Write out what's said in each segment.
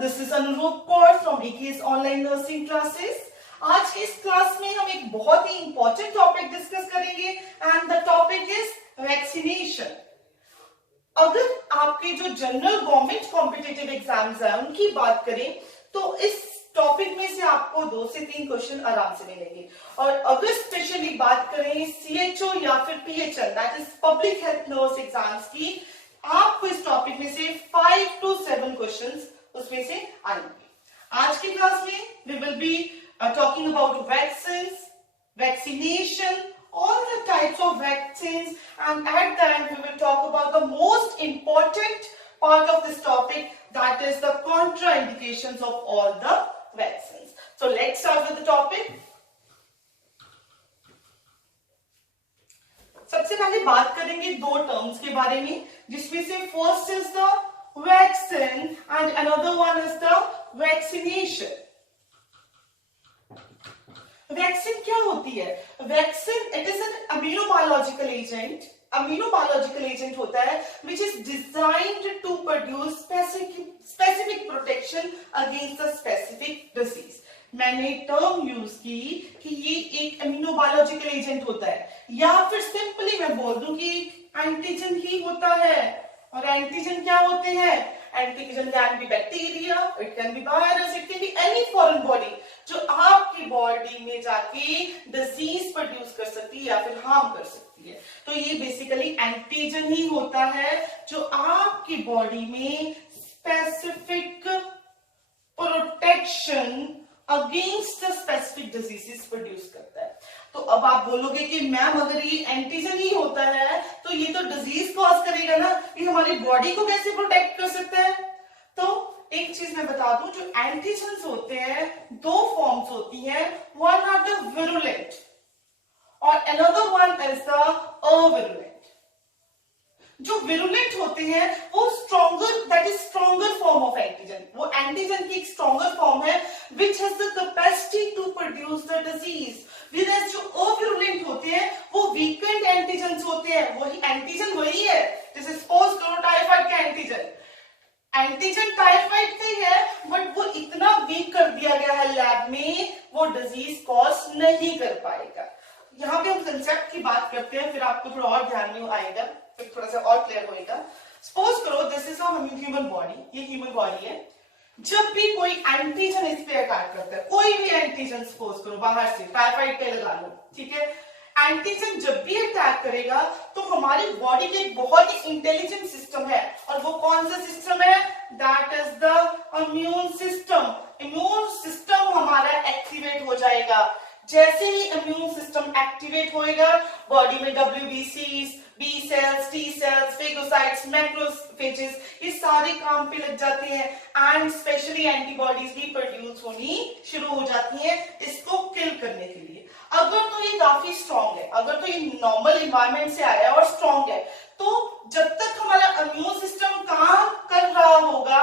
This is अनुरूप Kaur from EKS online nursing classes. आज की इस क्लास में हम एक बहुत ही इंपॉर्टेंट टॉपिक डिस्कस करेंगे and the topic is vaccination. अगर आपके जो जनरल गवर्नमेंट कॉम्पिटिटिव एग्जाम्स है उनकी बात करें तो इस टॉपिक में से आपको 2 से 3 क्वेश्चन आराम से मिलेंगे। और अगर स्पेशली बात करें CHO या फिर PHL that is public health nurse exams की, आपको इस टॉपिक में से 5 to 7 क्वेश्चंस उसमें से आएंगे। आज की क्लास में we will be talking about vaccines, vaccination, all the types of vaccines, and at the end we will talk about the most important part of this topic, that is the contraindications of all the vaccines. So let's start with the topic. सबसे पहले बात करेंगे 2 terms के बारे में, जिसमें से first is the vaccine and another one is the vaccination. Vaccine क्या होती है? Vaccine it is an immunobiological agent. Immunobiological agent होता है which is designed to produce specific protection against a specific disease. मैंने टर्म यूज की कि ये एक इम्यूनोबायोलॉजिकल एजेंट होता है, या फिर सिंपली मैं बोल दूं कि एंटीजन ही होता है। और एंटीजन क्या होते हैं? Antigen can be bacteria, it can be virus, it can be any foreign body जो आपकी बॉडी में जाके डिजीज प्रोड्यूस कर सकती है या फिर हार्म कर सकती है। तो ये बेसिकली एंटीजन ही होता है जो आपकी बॉडी में specific protection against the specific diseases produce करता है। तो अब आप बोलोगे कि मैम अगर ये एंटीजन ही होता है तो ये तो डिजीज कॉज करेगा ना, ये हमारी बॉडी को कैसे प्रोटेक्ट कर सकता है? तो एक चीज मैं बता दूं, जो एंटीजन्स होते हैं 2 फॉर्म्स होती हैं, वन आर द विरुलेंट और another one is the avirulent. जो विरुलेंट होते हैं वो stronger, that is stronger form of antigen. वो एंटीजन की एक स्ट्रॉन्गर फॉर्म है which has the capacity to produce the disease. Whereas जो अविरुलेंट होते हैं वो वीकेंड एंटीजन्स होते हैं। वही एंटीजन वही है, जैसे सपोज करो टाइफाइड का एंटीजन टाइफाइड का ही है, बट वो इतना वीक कर दिया गया है लैब में, वो डिजीज कॉज नहीं कर पाएगा। यहाँ पे हम कंसेप्ट की बात करते हैं, फिर आपको थोड़ा और ध्यान में आएगा, फिर थोड़ा सा और क्लियर होएगा। सपोज करो दिस इज ह्यूमन बॉडी, ये ह्यूमन बॉडी है। जब भी कोई एंटीजन इस पे अटैक करता है, कोई भी एंटीजन सपोज करो बाहर से, टाइफाइड पे लगा लो, ठीक है, एंटीजन जब भी अटैक करेगा तो हमारी बॉडी के एक बहुत ही इंटेलिजेंट सिस्टम है, और वो कौन सा सिस्टम है? That is the immune system. Immune system हमारा एक्टिवेट हो जाएगा। जैसे ही इम्यून सिस्टम एक्टिवेट होएगा, बॉडी में WBCs, B cells, T cells, phagocytes, macrophages, ये सारे काम पे लग जाते हैं एंड स्पेशली एंटीबॉडीज भी प्रोड्यूस होनी शुरू हो जाती हैं इसको किल करने के लिए। अगर तो ये काफी स्ट्रॉन्ग है, अगर तो ये नॉर्मल इन्वायरमेंट से आया है और स्ट्रॉन्ग है, तो जब तक हमारा इम्यून सिस्टम काम कर रहा होगा,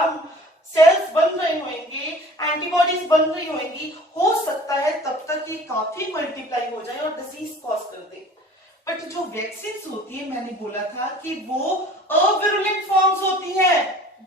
सेल्स बन रहे होंगे, एंटीबॉडीज बन रही होंगी, हो सकता है तब तक ये काफी मल्टीप्लाई हो जाए और डिजीज कॉज कर दे। बट जो वैक्सीन्स होती है, मैंने बोला था कि वो अविरुलेंट फॉर्म्स होती हैं,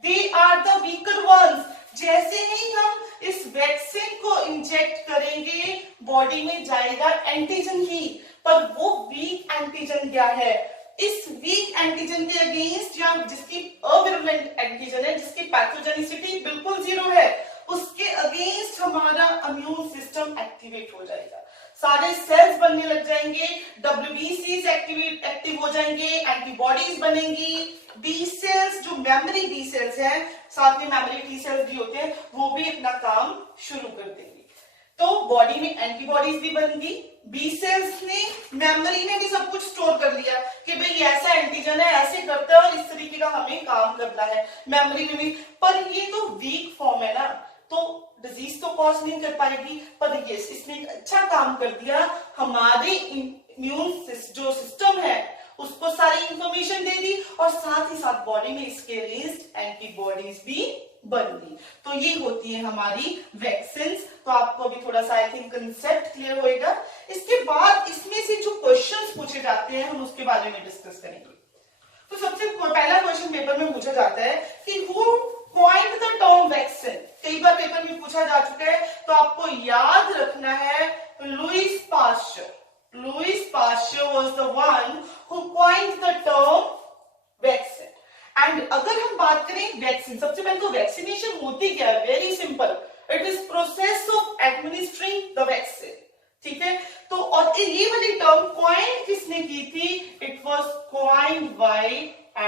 they are the weaker ones. जैसे ही हम इस वैक्सीन को इंजेक्ट करेंगे, बॉडी में जाएगा एंटीजन ही, पर वो वीक एंटीजन क्या है? इस वीक एंटीजन के अगेंस्ट, या जिसकी अविरुलेंट एंटीजन है, जिसकी पैथोजेनिसिटी बिल्कुल 0 है, उसके अगेंस्ट हमारा इम्यून सिस्टम एक्टिवेट हो जाएगा। सारे सेल्स बनने लग जाएंगे, WBCs एक्टिव हो जाएंगे, एंटीबॉडीज बनेंगी, B सेल्स, जो मेमोरी B सेल्स हैं, साथ में मेमोरी T सेल्स भी होते हैं, वो भी अपना काम शुरू कर देंगे। तो बॉडी में एंटीबॉडीज भी बनेंगी, B सेल्स ने मेमोरी में भी सब कुछ स्टोर कर लिया कि भाई ऐसा एंटीजन है, ऐसे करता है और इस तरीके का हमें काम करना है, मेमोरी में भी। पर ये तो वीक फॉर्म है ना, तो डिजीज तो कॉज नहीं कर पाएगी, पर यस इसने एक अच्छा काम कर दिया, हमारे इम्यून जो सिस्टम है उसको सारी इंफॉर्मेशन दे दी और साथ ही साथ बॉडी में इसके अगेंस्ट एंटीबॉडीज भी बन गई। तो ये होती है हमारी वैक्सीन्स। तो आपको अभी थोड़ा सा आई थिंक कंसेप्ट क्लियर होएगा। इसके बाद इसमें से जो क्वेश्चंस पूछे जाते हैं हम उसके बारे में डिस्कस करेंगे। तो सबसे पहला क्वेश्चन पेपर में पूछा जाता है कि who coined the term vaccine. कई बार पेपर में पूछा जा चुका है, तो आपको याद रखना है Lewis pasture. Louis Pasteur was the one who coined the term vaccine. And अगर हम बात करें वैक्सीन, सबसे पहले तो वैक्सीनेशन होती क्या है? Very simple, it is process of administering the vaccine. ठीक है, तो और ये वाली टर्म कॉइन किसने की थी? It was coined by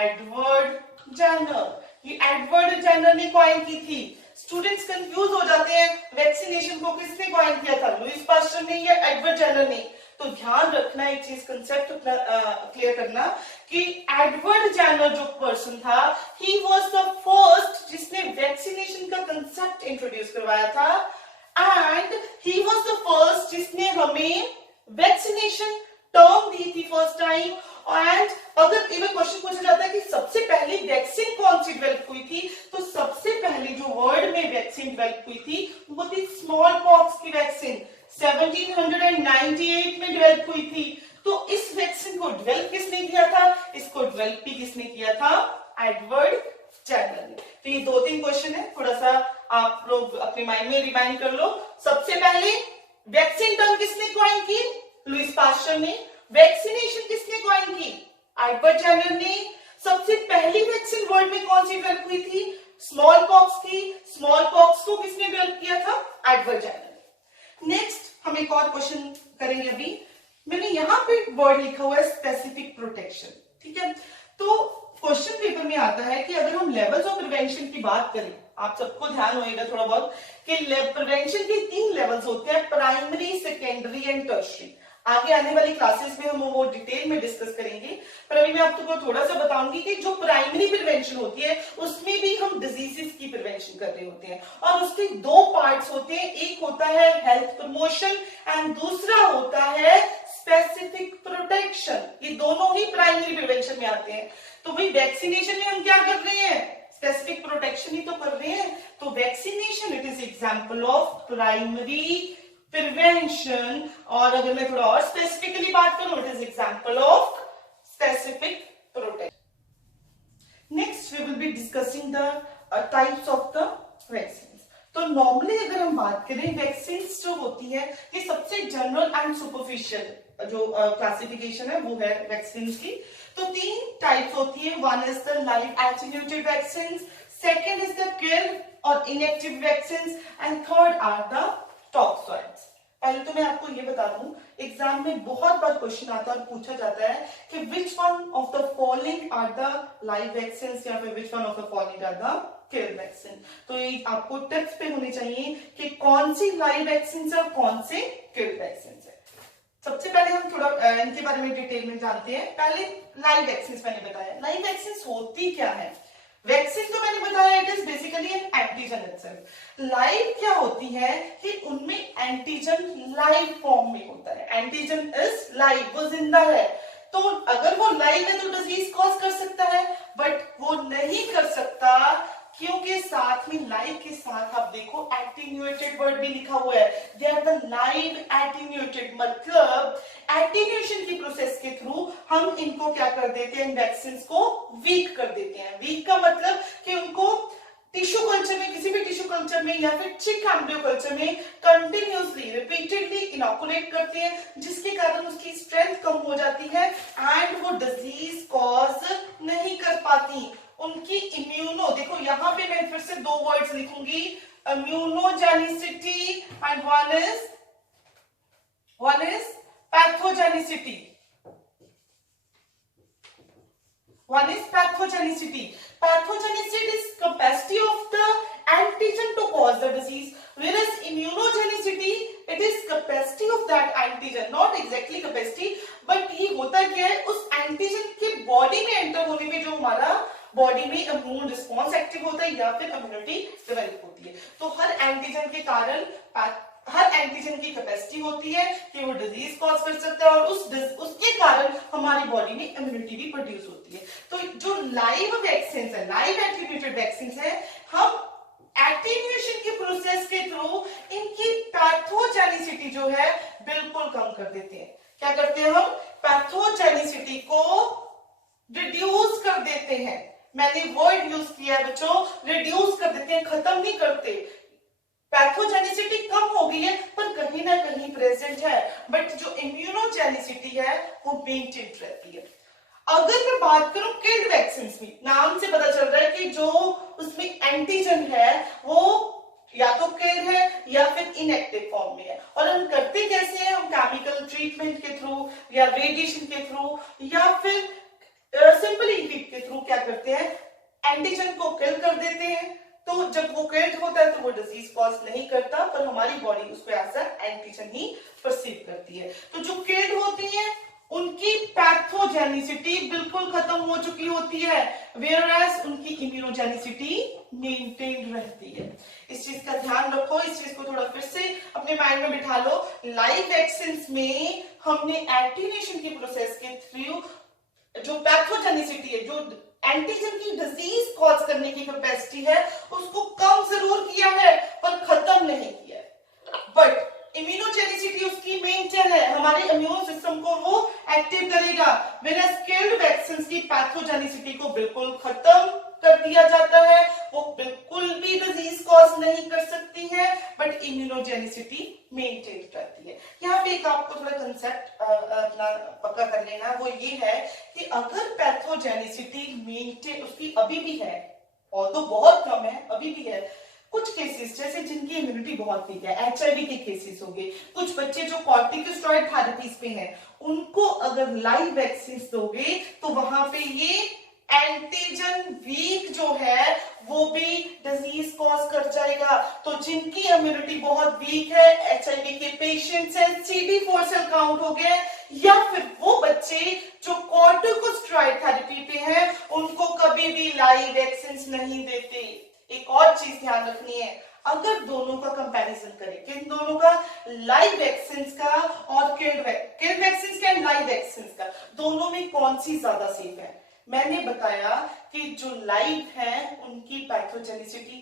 Edward Jenner. ये एडवर्ड जेनर ने कॉइन की थी. स्टूडेंट्स कंफ्यूज हो जाते हैं, वैक्सीनेशन को किसने कॉइन किया था? लुईस पास्चर ने या एडवर्ड जेनर ने? तो ध्यान रखना एक चीज, कंसेप्ट क्लियर करना कि एडवर्ड जेनर जो पर्सन था, ही वाज द फर्स्ट जिसने वैक्सीनेशन का कंसेप्ट इंट्रोड्यूस करवाया था, and he was the first जिसने हमें वैक्सीनेशन टर्म दी थी फर्स्ट टाइम. एंड अगर इवन क्वेश्चन पूछा जाता है कि सबसे पहली वैक्सीन कौन सी डेवलप हुई थी, तो सबसे पहली जो वर्ल्ड में वैक्सीन डेवलप हुई थी वो थी स्मॉल पॉक्स की वैक्सीन. 1798 में डेवलप हुई थी. तो इस वैक्सीन को डेवलप किसने किया था? इसको डेवलप भी किसने किया था? एडवर्ड जेनर ने. तो ये 2-3 क्वेश्चन है, थोड़ा सा आप लोग अपने माइंड में रिमाइंड कर लो. सबसे पहले वैक्सीन टर्म किसने कॉइन की? लुईस पास्चर ने. वैक्सीनेशन किसने कॉइन की? एडवर्ड जेनर ने. सबसे पहली वैक्सीन वर्ल्ड में कौन सी डेवलप हुई थी? स्मॉल पॉक्स की. स्मॉल पॉक्स को किसने डेवलप किया था? Edward Jenner. नेक्स्ट हम एक और क्वेश्चन करेंगे. अभी मैंने यहाँ पे वर्ड लिखा हुआ है स्पेसिफिक प्रोटेक्शन. ठीक है, तो क्वेश्चन पेपर में आता है कि अगर हम लेवल्स ऑफ प्रिवेंशन की बात करें, आप सबको ध्यान होएगा थोड़ा बहुत कि प्रिवेंशन के 3 लेवल्स होते हैं, प्राइमरी, सेकेंडरी एंड टर्शियरी. आगे आने वाली क्लासेस में हम वो डिटेल में डिस्कस करेंगे, पर अभी मैं आपको थोड़ा सा बताऊंगी कि जो प्राइमरी प्रिवेंशन होती है उसमें भी हम डिजीजेस की प्रिवेंशन कर रहे होते हैं, और उसके 2 पार्ट्स होते हैं. एक होता है हेल्थ प्रमोशन एंड दूसरा होता है स्पेसिफिक प्रोटेक्शन. ये दोनों ही प्राइमरी प्रिवेंशन में आते हैं. तो भाई वैक्सीनेशन में हम क्या कर रहे हैं? स्पेसिफिक प्रोटेक्शन ही तो कर रहे हैं. तो vaccination it is example of primary prevention, और अगर मैं थोड़ा और स्पेसिफिकली बात करूं, it is example of specific protection. Next we will be discussing the types of the vaccine. तो नॉर्मली अगर हम बात करें, वैक्सीन जो होती है ये सबसे जनरल एंड सुपरफिशियल जो क्लासिफिकेशन है वो है वैक्सीन की. तो 3 टाइप्स होती है. One is the live attenuated vaccine, second is the kill or inactive vaccine, and third are the toxoids. पहले तो मैं आपको ये बता दूं, एग्जाम में बहुत बार क्वेश्चन आता है और पूछा जाता है कि which one of the following are the live vaccine या फिर which one of the following are the kill vaccine. तो ये आपको टिप्स पे होनी चाहिए कि कौन सी लाइव वैक्सीन है और कौन से किल वैक्सीन है. सबसे पहले हम थोड़ा इनके बारे में डिटेल में जानते हैं. पहले लाइव वैक्सीन मैंने बताया. लाइव वैक्सीन होती क्या है? वैक्सीन तो मैंने बताया it is basically N antigen itself. Live क्या होती है कि उनमें एंटीजन लाइव फॉर्म में होता है. एंटीजन इज लाइव, वो जिंदा है. तो अगर वो लाइव है तो डिजीज कॉज कर सकता है, बट वो नहीं कर सकता क्योंकि साथ में लाइव के साथ आप देखो एटेन्यूएटेड वर्ड भी लिखा हुआ है. They are the live attenuated, मतलब एटेन्यूएशन की प्रोसेस के थ्रू हम इनको क्या कर देते हैं, वैक्सीन को वीक कर देते हैं. वीक का मतलब कि उनको टिश्यू कल्चर में, किसी भी टिश्यू कल्चर में या फिर चिक एम्ब्रियो कल्चर में कंटिन्यूअसली रिपीटेडली इनोकुलेट करते हैं, जिसके कारण उसकी स्ट्रेंथ कम हो जाती है एंड वो डिजीज कॉज नहीं कर पाती. उनकी इम्यूनो, देखो यहाँ पे मैं फिर से 2 वर्ड्स लिखूंगी, immunogenicity and one is pathogenicity. One is pathogenicity. Pathogenicity is capacity of the antigen to cause the disease, whereas immunogenicity it is capacity of that antigen, not exactly capacity, but ये होता क्या है, उस antigen के body में enter होने में जो हमारा बॉडी में इम्यून रिस्पॉन्स एक्टिव होता है या फिर इम्यूनिटी डेवलप होती है. तो हर एंटीजन के कारण हर एंटीजन की कैपेसिटी होती है कि वो डिजीज कॉज कर सकता है, और उसके कारण हमारी बॉडी में इम्यूनिटी भी प्रोड्यूस होती है. तो जो लाइव वैक्सीन है, लाइव एट्रीब्यूटेड वैक्सीन है, हम एटीन्यूएशन के प्रोसेस के थ्रू इनकी पैथोजेनिसिटी जो है बिल्कुल कम कर देते हैं. क्या करते हैं हम? पैथोजेनिसिटी को रिड्यूस कर देते हैं. मैंने वर्ड यूज किया है बच्चों, रिड्यूस कर देते हैं, खत्म नहीं करते. पैथोजेनिसिटी कम हो गई है पर कहीं ना कहीं प्रेजेंट है, बट जो इम्यूनोजेनिसिटी है वो मेंटेन रहती है। अगर मैं बात करूं किल्ड वैक्सीन में, नाम से पता चल रहा है कि जो उसमें एंटीजन है वो या तो किल्ड है या फिर इनएक्टिव फॉर्म में है। और हम करते कैसे हैं, हम केमिकल ट्रीटमेंट के थ्रू या रेडिएशन के थ्रू या फिर सिंपल हीट के थ्रू क्या करते हैं, एंटीजन को किल कर देते हैं। तो जब वो किल्ड होता है तो वो डिजीज कॉज नहीं करता, पर हमारी बॉडी उसको एज एंटीजन ही परसीव करती है। तो जो किल्ड होती है उनकी पैथोजेनिसिटी बिल्कुल खत्म हो चुकी होती है, वेयरएज उनकी इम्यूनोजेनिसिटी मेंटेन रहती है। इस चीज का ध्यान रखो, इस चीज को थोड़ा फिर से अपने माइंड में बिठा लो। लाइव वैक्सीन में हमने एंटीनेशन की प्रोसेस के थ्रू जो पैथोजेनिसिटी है, जो एंटीजन की डिजीज कॉज करने की कैपेसिटी है, उसको कम जरूर किया है पर खत्म नहीं किया है। बट इम्यूनोजेनिसिटी उसकी मेंटेन है, हमारे इम्यून सिस्टम को वो एक्टिव करेगा। व्हेरेज किल्ड वैक्सीन की पैथोजेनिसिटी को बिल्कुल खत्म कर दिया जाता है, वो बिल्कुल भी डिजीज कॉज नहीं कर सकती है, बट इम्यूनोजेनिसिटी मेंटेन करती है। यहाँ पे एक आपको थोड़ा कंसेप्ट अपना पक्का कर लेना, वो ये है कि अगर पैथोजेनिसिटी मेंटेन उसकी अभी भी है, और तो बहुत कम है अभी भी है, कुछ केसेस जैसे जिनकी इम्यूनिटी बहुत वीक है, एचआईवी के केसेस हो गए, कुछ बच्चे जो कॉर्टिकोस्टेरॉइड थेरेपीज पे हैं, उनको अगर लाइव वैक्सीन दोगे तो वहां पे ये एंटीजन वीक जो है वो भी डिजीज कॉज कर जाएगा। तो जिनकी इम्यूनिटी बहुत वीक है, एचआईवी के पेशेंट्स हैं, CD4 सेल काउंट हो गए, या फिर वो बच्चे जो कॉर्टिकोस्टेरॉइड थेरेपी पे हैं, उनको कभी भी लाइव वैक्सीन नहीं देते। एक और चीज ध्यान रखनी है, अगर दोनों का कंपैरिजन करें, किन दोनों का, लाइव वैक्सीन का और किल्ड वैक्सीन का एंड लाइव वैक्सीन का, दोनों में कौन सी ज्यादा सेफ है? मैंने बताया कि जो लाइव है उनकी पैथोजेनिसिटी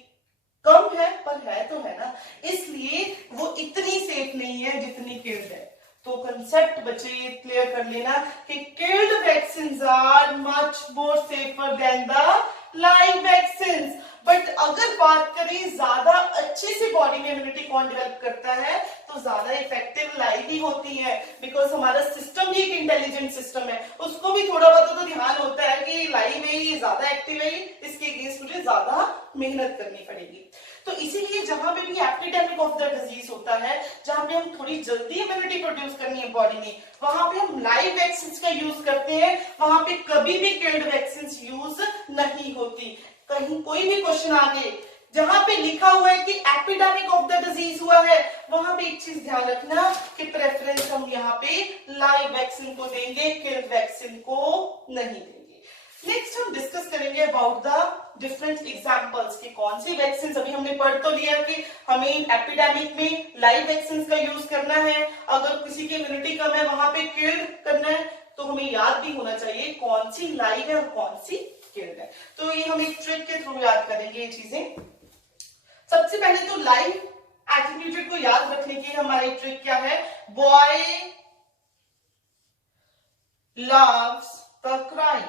कम है, पर है तो है ना, इसलिए वो इतनी सेफ नहीं है जितनी किल्ड है। तो कंसेप्ट बच्चे क्लियर कर लेना कि killed vaccine are much more safer than the live vaccine. But अगर बात करें ज्यादा अच्छे से बॉडी में इम्यूनिटी कौन डेवलप करता है, तो ज्यादा इफेक्टिव लाइव ही होती है, बिकॉज हमारा सिस्टम भी एक इंटेलिजेंट सिस्टम है, उसको भी थोड़ा बहुत तो ध्यान होता है कि लाइव है, ये ज्यादा एक्टिव है, इसके अगेंस्ट मुझे ज्यादा मेहनत करनी पड़ेगी। तो इसीलिए जहां पे भी एपिडेमिक ऑफ द डिजीज होता है, जहां पे हम थोड़ी जल्दी इम्यूनिटी प्रोड्यूस करनी है बॉडी में, वहां पे हम लाइव वैक्सीन का यूज करते हैं, वहां पे कभी भी किल्ड वैक्सीन यूज नहीं होती। कहीं कोई भी क्वेश्चन आगे जहां पे लिखा हुआ है कि एपिडेमिक ऑफ द डिजीज हुआ है, वहां पे एक चीज ध्यान रखना कि प्रेफरेंस हम यहाँ पे लाइव वैक्सीन को देंगे, किल्ड वैक्सीन को नहीं देंगे। नेक्स्ट हम डिस्कस करेंगे अबाउट द डिफरेंट एग्जांपल्स कि कौन सी वैक्सीन, अभी हमने पढ़ तो लिया कि हमें एपिडेमिक में लाइव वैक्सीन का यूज करना है, अगर किसी की इम्यूनिटी कम है वहां पे किल्ड करना है, तो हमें याद भी होना चाहिए कौन सी लाइव है और कौन सी किल्ड है। तो ये हम एक ट्रिक के थ्रू याद करेंगे ये चीजें। सबसे पहले तो लाइव एट्रिब्यूट को याद रखने की हमारी ट्रिक क्या है, boy loves the crime.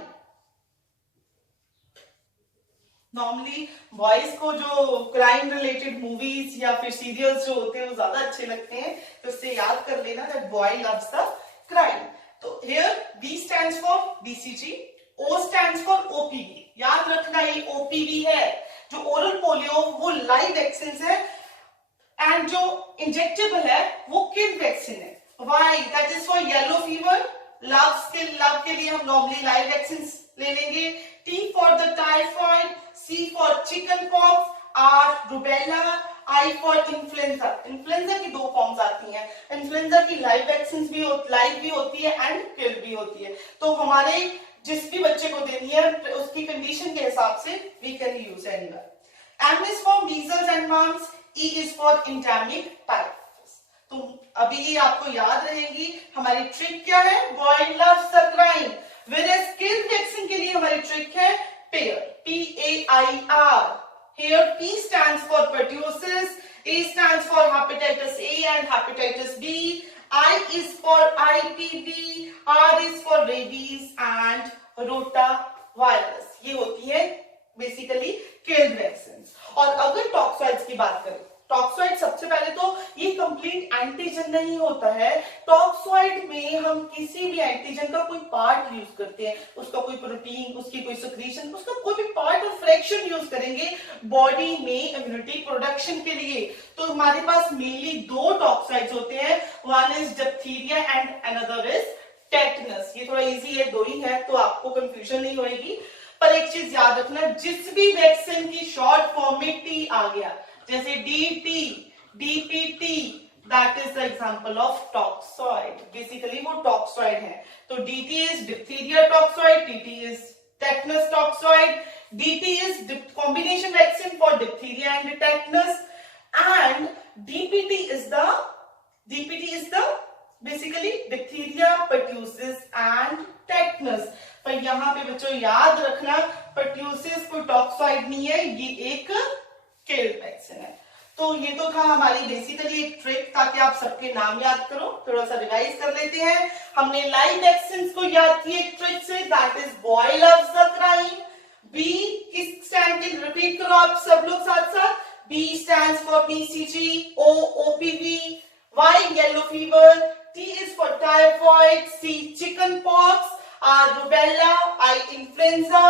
Normally boys को जो क्राइम रिलेटेड मूवीज या फिर सीरियल्स जो होते हैं वो ज्यादा अच्छे लगते हैं, तो इससे याद कर लेना that boy loves the crime. तो here B stands for BCG, O stands for OPV। याद रखना ये OPV है, जो ओरल पोलियो वो लाइव वैक्सीन है, एंड जो इंजेक्टेबल है वो किल्ड वैक्सीन है। Why? That is for yellow fever, love के लिए हम नॉर्मली लाइव वैक्सीन ले लेंगे, T for the typhoid, C for chicken pox, R rubella, I for influenza. Influenza की दो फॉर्म्स आती हैं, इन्फ्लुएंजा की लाइव वैक्सीन भी लाइव भी होती है एंड किल्ड भी होती है। तो हमारे जिस भी बच्चे को देनी है उसकी कंडीशन के हिसाब से we can use anywhere. M is for measles and mumps, E is for endemic typhus। तो अभी ये आपको याद रहेगी। हमारी ट्रिक क्या है, boy loves the crime. Whereas killed vaccine के लिए हमारी ट्रिक है pair, PAIR। Here P stands for pertussis, A stands for hepatitis A and hepatitis B, I is for IPV, R is for rabies and rotavirus। ये होती है basically killed vaccine. और अगर टॉक्सॉइड्स की बात करें, टॉक्सॉइड्स होता है, टॉक्सॉइड में हम किसी भी एंटीजन का कोई पार्ट यूज करते हैं, उसका कोई प्रोटीन, उसकी कोई सिक्रीशन, उसका कोई भी पार्ट और फ्रैक्शन यूज करेंगे बॉडी में इम्यूनिटी प्रोडक्शन के लिए। तो हमारे पास मेनली दो टॉक्सॉइड्स होते हैं, one is diphtheria and another is tetanus. ये थोड़ा इजी है, दो ही है तो आपको कंफ्यूजन नहीं होगी। पर एक चीज याद रखना, जिस भी वैक्सीन की शॉर्ट फॉर्म में टी आ गया, जैसे DT, DPT, that is the example of toxoid. Basically वो टॉक्सॉइड है। तो DT is diphtheria toxoid, TT is tetanus toxoid, DT is combination vaccine for diphtheria and tetanus, and DPT is the basically diphtheria, pertussis and tetanus. पर यहाँ पे बच्चों याद रखना, pertussis कोई टॉक्सॉइड नहीं है, ये एक किल्ड वैक्सीन है। तो ये तो था हमारी बेसिकली एक ट्रिक, ताकि आप सबके नाम याद करो। थोड़ा सा रिवाइज कर लेते हैं। हमने लाइव वैक्सीन को याद किया एक ट्रिक से, that is boy loves the crime. B किस स्टैंड के, रिपीट करो आप सब लोग साथ साथ। B stands for BCG, O OPV, Y yellow fever, T is for typhoid, C chicken pox, R rubella, I influenza,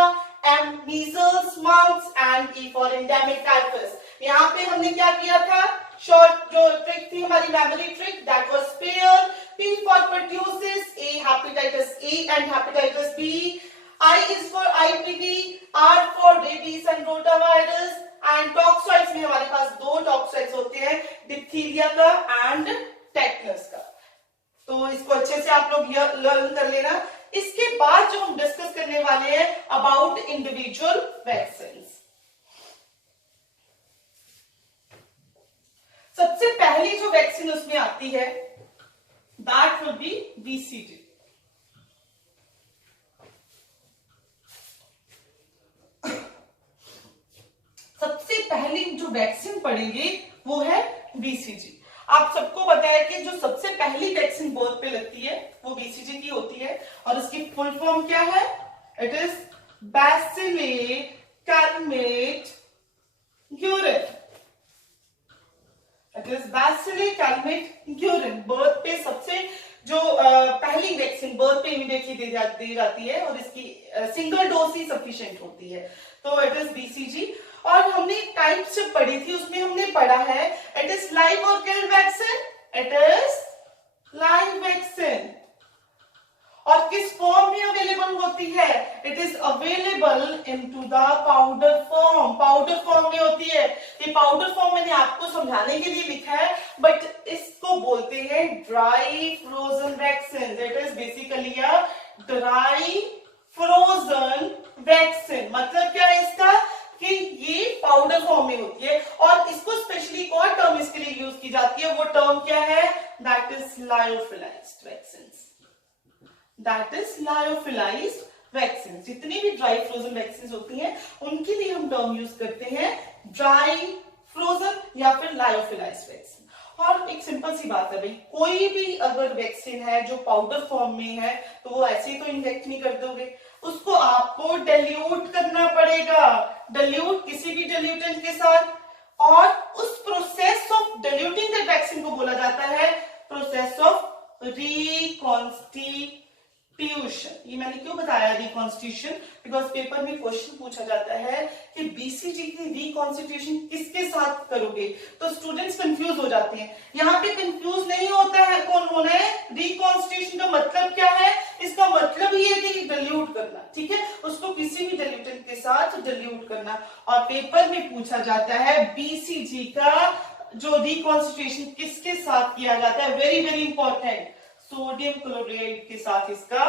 M measles, mumps and E for endemic typhus। यहाँ पे हमने क्या किया था, शॉर्ट जो ट्रिक थी हमारी memory trick, that was pair. P for pertussis, A hepatitis A and hepatitis B, I is for IPV, R for rabies and rotavirus, and टॉक्सॉइड्स में हमारे पास दो टॉक्सॉइड्स होते हैं, डिप्थीरिया का एंड टेटनस का। तो इसको अच्छे से आप लोग लर्न कर लेना। इसके बाद जो हम डिस्कस करने वाले हैं अबाउट इंडिविजुअल वैक्सीन। सबसे पहली जो वैक्सीन उसमें आती है दैट विल बी बीसीजी। सबसे पहली जो वैक्सीन पढ़ेंगे वो है बीसीजी। आप सबको पता है कि जो सबसे पहली वैक्सीन बर्थ पे लगती है वो बीसीजी की होती है, और इसकी फुल फॉर्म क्या है, it is bacille Calmette Guerin. It is bacille Calmette Guerin. Birth पे सबसे जो पहली वैक्सीन बर्थ पे इमीडिएटली दी जाती है, और इसकी सिंगल डोज ही सफिशिएंट होती है। तो इट इज बीसीजी। और हमने टाइप से पढ़ी थी, उसमें हमने पढ़ा है इट इज लाइव और killed vaccine, it is live vaccine. और किस फॉर्म में अवेलेबल होती है, it is available into the powder form. Powder form में होती है। ये पाउडर फॉर्म मैंने आपको समझाने के लिए लिखा है, बट इसको बोलते हैं dry frozen vaccine. It is basically a dry frozen vaccine. मतलब क्या है इसका, कि ये पाउडर फॉर्म में होती है, और इसको स्पेशली एक और टर्म इसके लिए यूज की जाती है। वो टर्म क्या है, that is lyophilized vaccine. That is lyophilized vaccine. जितनी भी ड्राई फ्रोजन वैक्सीन होती हैं उनके लिए हम टर्म यूज करते हैं ड्राई फ्रोजन या फिर लायोफिलाइज्ड वैक्सीन। और एक सिंपल सी बात है भाई, कोई भी अगर वैक्सीन है जो पाउडर फॉर्म में है तो वो ऐसे ही तो इंजेक्ट नहीं कर दोगे, उसको आपको डिल्यूट करना पड़ेगा। डिल्यूट किसी भी डिल्यूटेंट के साथ, और उस प्रोसेस ऑफ डिल्यूटिंग द वैक्सीन को बोला जाता है प्रोसेस ऑफ रिकॉन्स्टिट्यूशन। ये मैंने क्यों बताया रिकॉन्स्टिट्यूशन, बिकॉज पेपर में क्वेश्चन पूछा जाता है कि बीसीजी की रिकॉन्स्टिट्यूशन किसके साथ करोगे, तो स्टूडेंट्स कंफ्यूज हो जाते हैं। यहाँ पे कंफ्यूज नहीं होता है, कौन होना है, रिकॉन्स्टिट्यूशन का मतलब क्या है, इसका मतलब ये है कि डिल्यूट करना, ठीक है, उसको किसी भी डिल्यूटेंट के साथ डिल्यूट करना। और पेपर में पूछा जाता है बीसीजी का जो रिकॉन्स्टिट्यूशन किसके साथ किया जाता है, very very important, sodium chloride के साथ इसका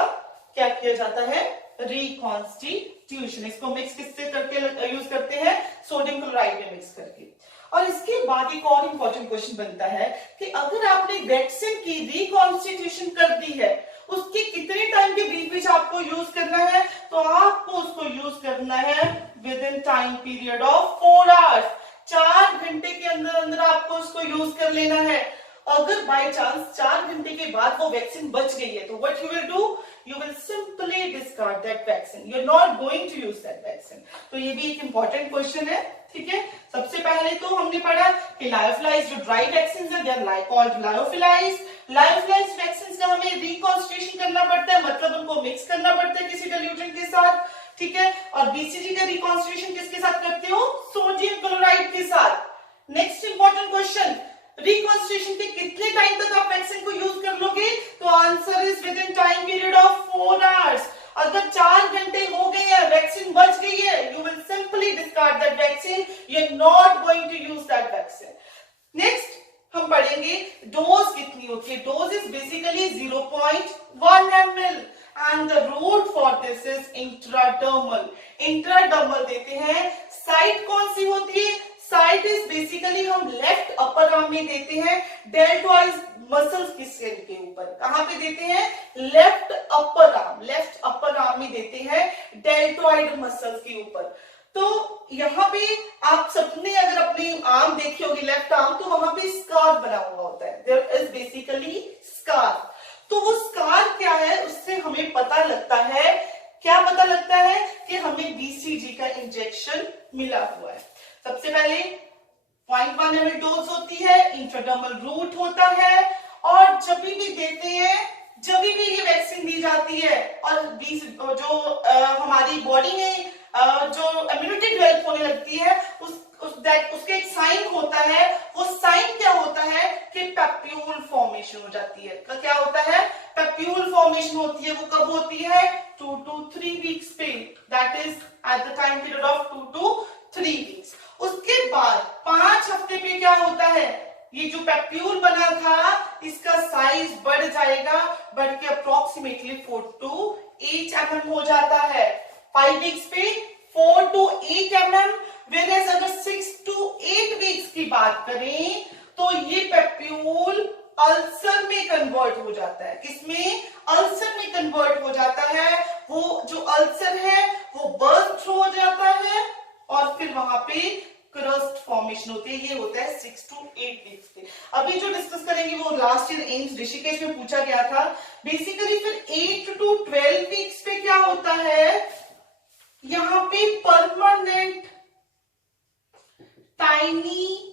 क्या किया जाता है, रिकॉन्स्टिट्यूशन। इसको मिक्स किससे करके यूज करते हैं, सोडियम क्लोराइड में मिक्स करके। और इसके बाद एक और इंपॉर्टेंट क्वेश्चन बनता है कि अगर आपने वैक्सीन की रिकॉन्स्टिट्यूशन कर दी है, उसके कितने टाइम के बीच बीच आपको यूज करना है, तो आपको उसको यूज करना है with in time period of 4 hours. 4 घंटे के अंदर अंदर आपको उसको यूज कर लेना है। अगर बाय चांस 4 घंटे के बाद वो वैक्सीन बच गई है तो what you will do, you will simply discard that vaccine, you are not going to use that vaccine. तो ये भी एक इंपॉर्टेंट क्वेश्चन है, ठीक है। सबसे पहले तो हमने पढ़ा कि लायोफिलाइज्ड जो ड्राई वैक्सीन है, दे आर कॉल्ड लायोफिलाइज्ड, लायोफिलाइज्ड वैक्सीन का हमें रिकॉन्स्टिट्यूशन करना पड़ता है, मतलब उनको मिक्स करना पड़ता है किसी डिल्यूटेंट के साथ, ठीक है। और बीसीजी का रिकॉन्स्टिट्यूशन किसके साथ करते हो? सोडियम क्लोराइड के साथ। नेक्स्ट इंपॉर्टेंट क्वेश्चन, रिकॉन्स्टिट्यूशन के कितने टाइम तक आप वैक्सीन को यूज कर लोगे? तो answer is with in time period of 4 hours. अगर 4 घंटे हो गए हैं, वैक्सीन बच गई है, you will simply discard that vaccine, you are not going to use that vaccine. Next हम पढ़ेंगे डोज कितनी होती है। Dose is basically 0.1 ml and the route for this is intradermal. Intradermal देते हैं। साइट कौन सी होती है? साइट इज बेसिकली हम लेफ्ट अपर आर्म में देते हैं। डेल्टॉइड मसल्स किस के ऊपर, कहां पे देते हैं? लेफ्ट अपर आर्म में देते हैं, डेल्टॉइड मसल्स के ऊपर। तो यहाँ पे आप सबने अगर अपनी आर्म देखी होगी, लेफ्ट आर्म, तो वहां पे स्कार बना हुआ होता है, देयर इज बेसिकली स्कार। तो वो स्कार क्या है, उससे हमें पता लगता है, क्या पता लगता है कि हमें बीसीजी का इंजेक्शन मिला हुआ है। सबसे पहले 0.1 ml डोज होती है, इंट्राडर्मल रूट होता है, और जब भी देते हैं, जब भी ये वैक्सीन दी जाती है और जो हमारी बॉडी में जो इम्यूनिटी डेवलप होने लगती है, उसके एक साइन होता है। वो साइन क्या होता है कि पेप्यूल फॉर्मेशन हो जाती है। क्या होता है? पेप्यूल फॉर्मेशन होती है। वो कब होती है? 2 to 3 वीक्स पे, that is at the time period of 2 to 3 weeks. उसके बाद 5 हफ्ते पे क्या होता है? ये जो पेप्यूल बना था, इसका साइज बढ़ जाएगा, बढ़ के अप्रोक्सीमेटली 4 to 8 mm हो जाता है। 5 वीक्स पे 4 to 8 mm, वेरेस अगर 6 to 8 वीक्स की बात करें तो ये पेप्यूल अल्सर में कन्वर्ट हो जाता है। किसमें? अल्सर में कन्वर्ट हो जाता है। वो जो अल्सर है वो बर्स्ट हो जाता है और फिर वहां पे क्रस्ट फॉर्मेशन होती है। ये होता है 6 to 8 वीक्स पे। अभी जो डिस्कस करेंगे वो लास्ट ईयर एम्स ऋषिकेश में पूछा गया था। बेसिकली फिर 8 to 12 वीक्स पे क्या होता है? यहां पे permanent tiny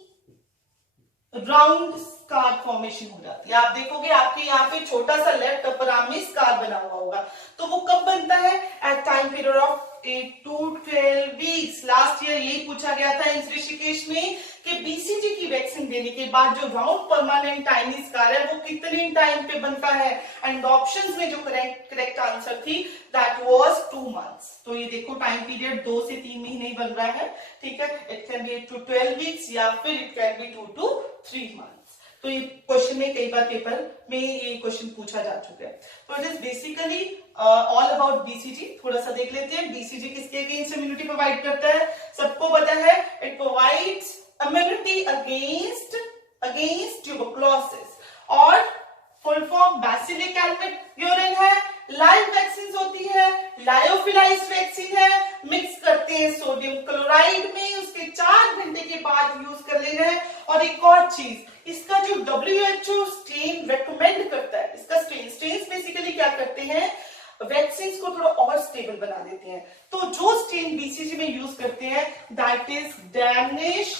round scar formation हो जाती है। आप देखोगे आपके यहाँ पे छोटा सा लेफ्ट अपर आर्म में स्कार बना हुआ होगा। तो वो कब बनता है? At time period of 8 to 12 weeks. Last year यही पूछा गया था इस ऋषिकेश में कि बीसीजी की वैक्सीन देने के बाद जो राउंड परमानेंट टाइनी स्कार है वो कितने टाइम पे बनता है? एंड ऑप्शंस में जो करेक्ट आंसर थी दैट वाज 2 मंथ्स। तो ये देखो टाइम पीरियड 2 से 3 महीने ही बन रहा है, ठीक है। It can be 8 to 12 weeks या फिर it can be 2 to 3 months. तो ये क्वेश्चन में कई बार पेपर में ये क्वेश्चन पूछा जा चुका है। तो it is basically all about BCG. थोड़ा सा देख लेते हैं बीसीजी किसके अगेंस्ट इम्यूनिटी प्रोवाइड करता है। सबको पता है it provides immunity against tuberculosis, और फुल फॉर्म बैसिलिक यूरिन है। लाइव वैक्सीन होती है, लायोफिलाइज्ड वैक्सीन है, मिक्स करते हैं सोडियम क्लोराइड में, उसके 4 घंटे के बाद यूज कर लेना है। और एक और चीज, इसका जो WHO स्ट्रेन रेकमेंड करता है, इसका स्ट्रेन बेसिकली क्या करते हैं? वैक्सीन को थोड़ा और स्टेबल बना देते हैं। तो जो स्ट्रेन बीसीजी में यूज करते हैं that is Danish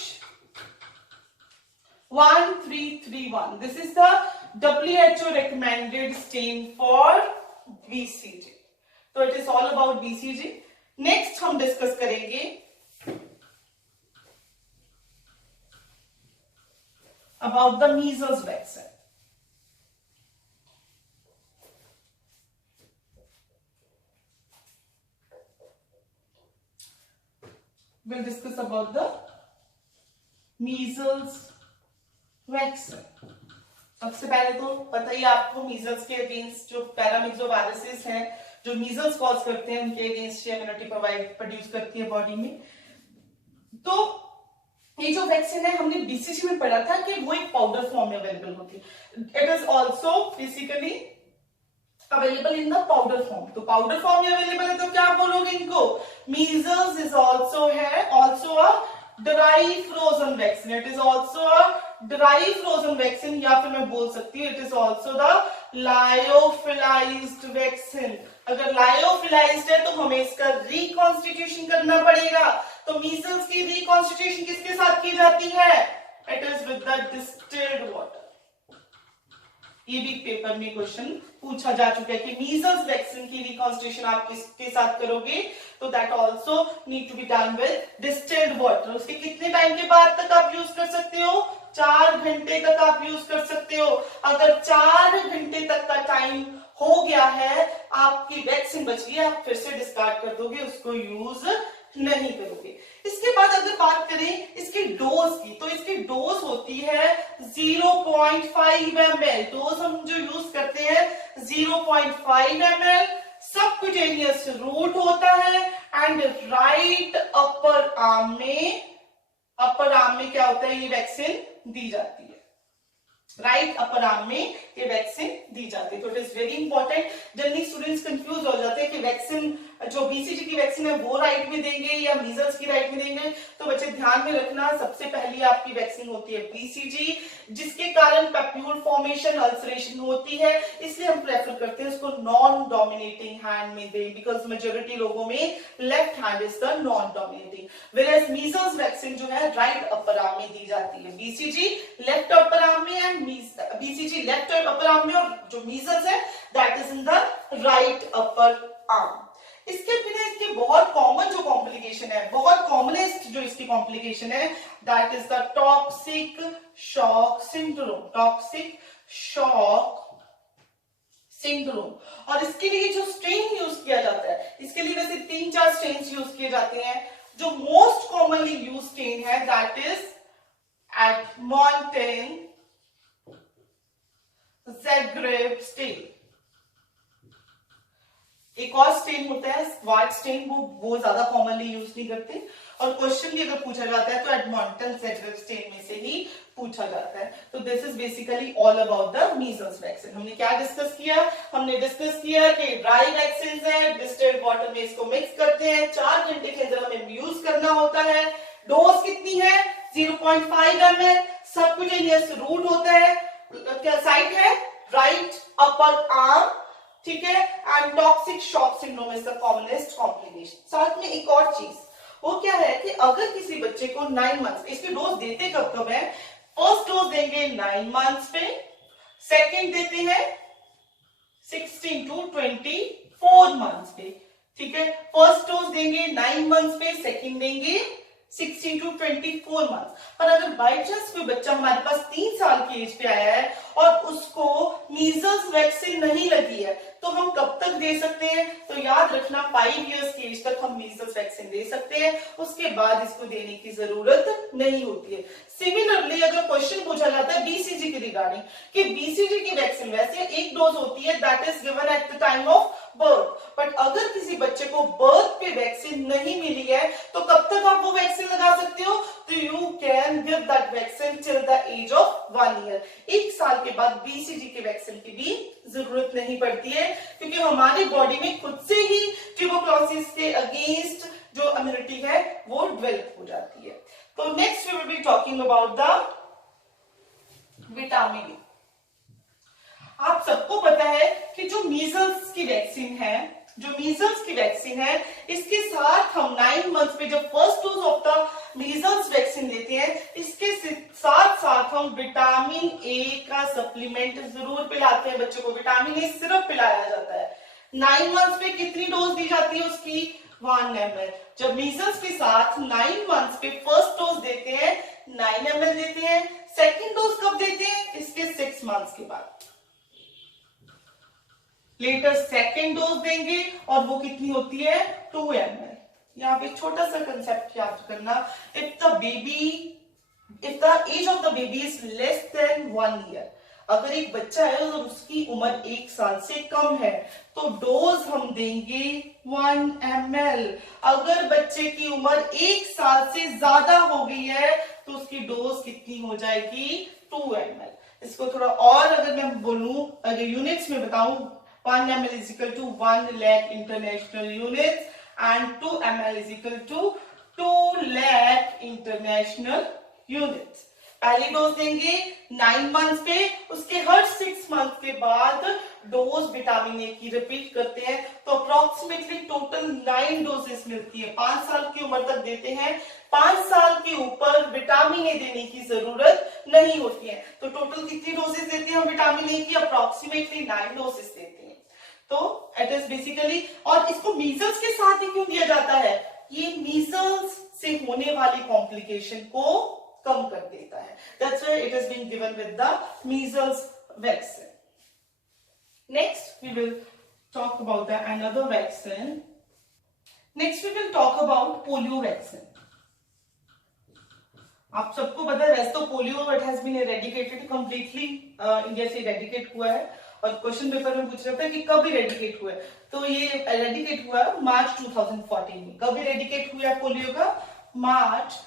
1331. This is the WHO recommended strain for BCG. So it is all about BCG. Next हम डिस्कस करेंगे about the measles vaccine. We'll discuss about the measles vaccine. सबसे पहले तो पता ही आपको मीजल्स के अगेंस्ट जो पैरामिक्सोवायरसेस हैं जो मीजल्स कॉज करते हैं उनके अगेंस्ट इम्यूनिटी प्रोड्यूस करती है बॉडी में। तो ये जो वैक्सीन है हमने बीसीजी में पढ़ा था कि वो एक पाउडर फॉर्म में अवेलेबल होती है। It is also basically available in the powder form. तो पाउडर फॉर्म में अवेलेबल है तो क्या बोलोगे इनको? Measles is also a dry frozen vaccine. It is also a dry frozen vaccine, या फिर मैं बोल सकती हूँ it is also the lyophilized vaccine. अगर लायोफिलाइज्ड है तो हमें इसका रिकॉन्स्टिट्यूशन करना पड़ेगा। तो मीजल्स की रिकॉन्स्टिट्यूशन किसके साथ की जाती है? It is with the distilled water. ये भी पेपर में क्वेश्चन पूछा जा चुका है कि मीजल्स वैक्सीन की रिकॉन्स्टिट्यूशन आप किसके साथ करोगे, तो that also need to be done with distilled water. उसके कितने टाइम के बाद तक आप यूज कर सकते हो, 4 घंटे तक आप यूज कर सकते हो। अगर 4 घंटे तक का टाइम हो गया है, आपकी वैक्सीन बच गई, आप फिर से डिस्कार्ड कर दोगे, उसको यूज नहीं करोगे। इसके बाद अगर बात करें इसकी डोज की, तो इसकी डोज होती है 0.5 ml। डोज हम जो यूज करते हैं 0.5 ml। सबक्यूटेनियस रूट होता है एंड राइट अपर आर्म में क्या होता है, ये वैक्सीन दी जाती है। राइट अपर आर्म में ये वैक्सीन दी जाती है। तो it is very important. Generally students confuse हो जाते हैं कि वैक्सीन जो बीसीजी की वैक्सीन है वो राइट में देंगे या मीजल्स की राइट में देंगे। तो बच्चे ध्यान में रखना, सबसे पहली आपकी वैक्सीन होती है बीसीजी, जिसके कारण पैप्यूल फॉर्मेशन, अल्सरेशन होती है, इसलिए हम प्रेफर करते हैं उसको नॉन डोमिनेटिंग हैंड में दें, बिकॉज मेजोरिटी लोगों में left hand is the non dominating. Whereas measles vaccine जो है राइट अपर आर्म में दी जाती है, बीसीजी लेफ्ट अपर आर्म में and BCG left upper arm में, और जो मीजल्स है that is in the right upper arm. इसके बिना इसके बहुत कॉमन जो कॉम्प्लिकेशन है, बहुत कॉमनेस्ट जो इसकी कॉम्प्लिकेशन है, that is the toxic shock syndrome. Toxic shock syndrome. और इसके लिए जो स्ट्रेन यूज किया जाता है, इसके लिए वैसे 3-4 स्ट्रेन यूज किए जाते हैं। जो मोस्ट कॉमनली यूज स्ट्रेन है दैट इज एडमॉन्टन ज़ैग्रेब स्ट्रेन। एक और स्ट्रेन होता है स्वाट स्ट्रेन, वो ज्यादा कॉमनली यूज नहीं करते, और क्वेश्चन भी अगर पूछा जाता है तो एडमॉन्टन ज़ैग्रेब स्ट्रेन में से ही पूछा जाता है। तो this is basically all about the measles vaccine. हमने क्या डिस्कस किया, हमने डिस्कस किया कि ड्राई वैक्सीन है, डिस्टिल्ड वाटर में इसको मिक्स करते हैं, 4 घंटे के अंदर हमें यूज करना होता है। डोज कितनी है, 0.5 ml। सबक्यूटेनियस रूट होता है, क्या साइट है, राइट अपर आर्म, ठीक है। And toxic shock syndrome is the commonest complication. साथ में एक और चीज वो क्या है कि अगर किसी बच्चे को 9 मंथ्स, इसकी डोज देते कब कब है, फर्स्ट डोज देंगे 9 मंथ्स पे, सेकेंड देते हैं 16 to 24 मंथ्स पे, ठीक है। फर्स्ट डोज देंगे 9 मंथ्स पे, सेकेंड देंगे 16 to 24 मंथ्स। पर अगर बाई चांस कोई बच्चा हमारे पास 3 साल की एज पे आया है और उसको मीजल्स वैक्सीन नहीं लगी है, तो हम कब तक दे सकते हैं, तो याद रखना 5 इयर्स की एज तक हम मीजल्स वैक्सीन दे सकते हैं, उसके बाद इसको देने की जरूरत नहीं होती है। सिमिलरली अगर क्वेश्चन पूछा जाता है बीसीजी के रिगार्डिंग कि बीसीजी की वैक्सीन वैसे एक डोज होती है that is given at the time of birth, but अगर किसी बच्चे को बर्थ पे वैक्सीन नहीं मिली है तो कब तक आप वो वैक्सीन लगा सकते हो, तो you can give that vaccine till the age of 1 year. 1 साल के बाद बीसीजी के वैक्सीन की भी जरूरत नहीं पड़ती है, क्योंकि हमारी बॉडी में खुद से ही ट्यूबरक्लोसिस के अगेंस्ट जो इम्यूनिटी है वो डेवलप हो जाती है। तो next we will be talking about the vitamin. आप सबको पता है कि जो मीजल्स की वैक्सीन है, इसके साथ हम 9 मंथ्स पे जब first dose of the measles vaccine लेते हैं, इसके साथ साथ हम विटामिन ए का सप्लीमेंट जरूर पिलाते हैं बच्चों को। विटामिन ए सिरप पिलाया जाता है। 9 मंथ्स पे कितनी डोज दी जाती है उसकी, 1 ml। जब मीजल्स के साथ 9 मंथ्स पे फर्स्ट डोज देते हैं 9 ml देते हैं, सेकेंड डोज कब देते हैं, इसके 6 मंथ्स के बाद लेटर सेकेंड डोज देंगे, और वो कितनी होती है, 2 ml। यहाँ पे छोटा सा कंसेप्ट याद करना, if the age of the baby is less than 1 year, अगर एक बच्चा है और उसकी उम्र 1 साल से कम है तो डोज हम देंगे 1 ml। अगर बच्चे की उम्र 1 साल से ज्यादा हो गई है तो उसकी डोज कितनी हो जाएगी, 2 ml। इसको थोड़ा और अगर मैं बोलूं, अगर यूनिट्स में बताऊं, 1 ml is equal to 1 lakh international units and 2 ml is equal to 2 lakh international units। पहली डोज देंगे 9 मंथ्स पे, उसके हर 6 मंथ के बाद डोज विटामिन ए की रिपीट करते हैं, तो अप्रोक्सीमेटली टोटल 9 डोजेस मिलती है। 5 साल की उम्र तक देते हैं, 5 साल के ऊपर विटामिन ए देने की जरूरत नहीं होती हैं। तो टोटल कितनी डोजेस देते हैं हम विटामिन ए की? अप्रोक्सीमेटली 9 डोजेस देते हैं। तो इट इज बेसिकली, और इसको मीजल्स के साथ ही क्यों दिया जाता है? ये मीजल्स से होने वाली कॉम्प्लिकेशन को कम कर देता है। That's why it is being given with the measles vaccine. Next we will talk about the another vaccine. Next we will talk about polio vaccine. आप सबको पता है वैसे तो polio it has been eradicated completely, India से eradicate हुआ है, और क्वेश्चन पेपर में पूछ रहा था कि कब इरेडिकेट हुआ है, तो ये इरेडिकेट हुआ मार्च 2014 में। कब इरेडिकेट हुआ पोलियो का? मार्च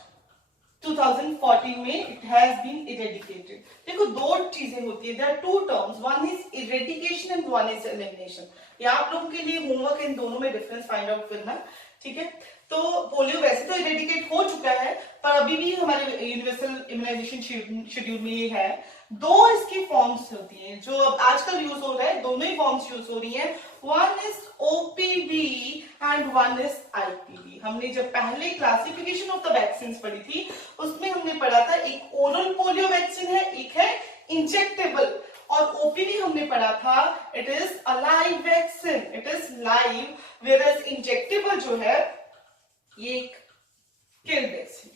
2014 में इट हैज बीन इरेडिकेटेड। देखो दो चीजें होती है, there are two terms, one is eradication and one is elimination. ये आप लोगों के लिए होमवर्क, इन दोनों में डिफरेंस फाइंड आउट करना, ठीक है। तो पोलियो वैसे तो इरेडिकेट हो चुका है, पर अभी भी हमारे यूनिवर्सल इम्यूनाइजेशन शेड्यूल में ये है। दो इसकी फॉर्म्स होती हैं जो अब आजकल यूज हो रहा है, दोनों ही फॉर्म्स यूज हो रही हैं। One is OPV and one is IPv. हमने जब पहले क्लासिफिकेशन ऑफ द वैक्सीन पढ़ी थी उसमें हमने पढ़ा था एक ओरल पोलियो वैक्सीन है, एक है इंजेक्टेबल, और ओपीवी हमने पढ़ा था it is a live vaccine, it is live, whereas injectable जो है ये एक किल्ड वैक्सीन।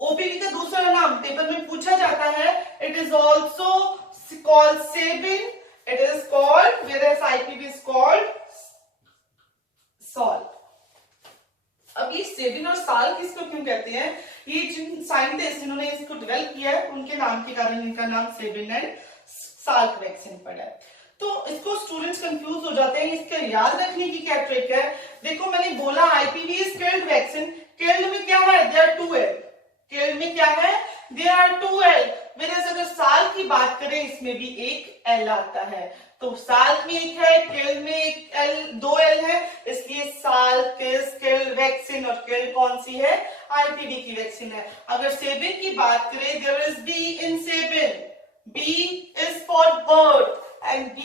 ओपीवी का दूसरा नाम पेपर में पूछा जाता है, it is also called Sabin, it is called, whereas IPV is called Salk. अब ये सेबिन और साल किसको क्यों कहते हैं? ये जिन साइंटिस्ट जिन्होंने इसको डेवलप किया है उनके नाम के कारण इनका नाम सेबिन एंड साल्क वैक्सीन पड़ा है। तो इसको स्टूडेंट्स कंफ्यूज हो जाते हैं, इसका याद रखने की क्या ट्रिक है? देखो मैंने बोला IPv is killed vaccine, killed में क्या है? देयर आर 2 एल, किल्ड में क्या है? There are 2 L. वेयर अगर साल की बात करें इसमें भी एक एल आता है, तो साल में एक है, किल्ड में एक एल, 2 एल है, इसलिए साल किल्ड वैक्सीन, और किल्ड कौन सी है? आईपीवी की वैक्सीन है। अगर सेबिन की बात करें, there is B in Sabin, B is for birth and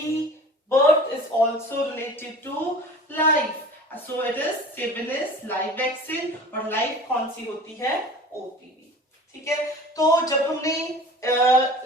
birth is also related to life. So it is Sabin is live vaccine और live कौन सी होती है? OPV, ठीक है। तो जब हमने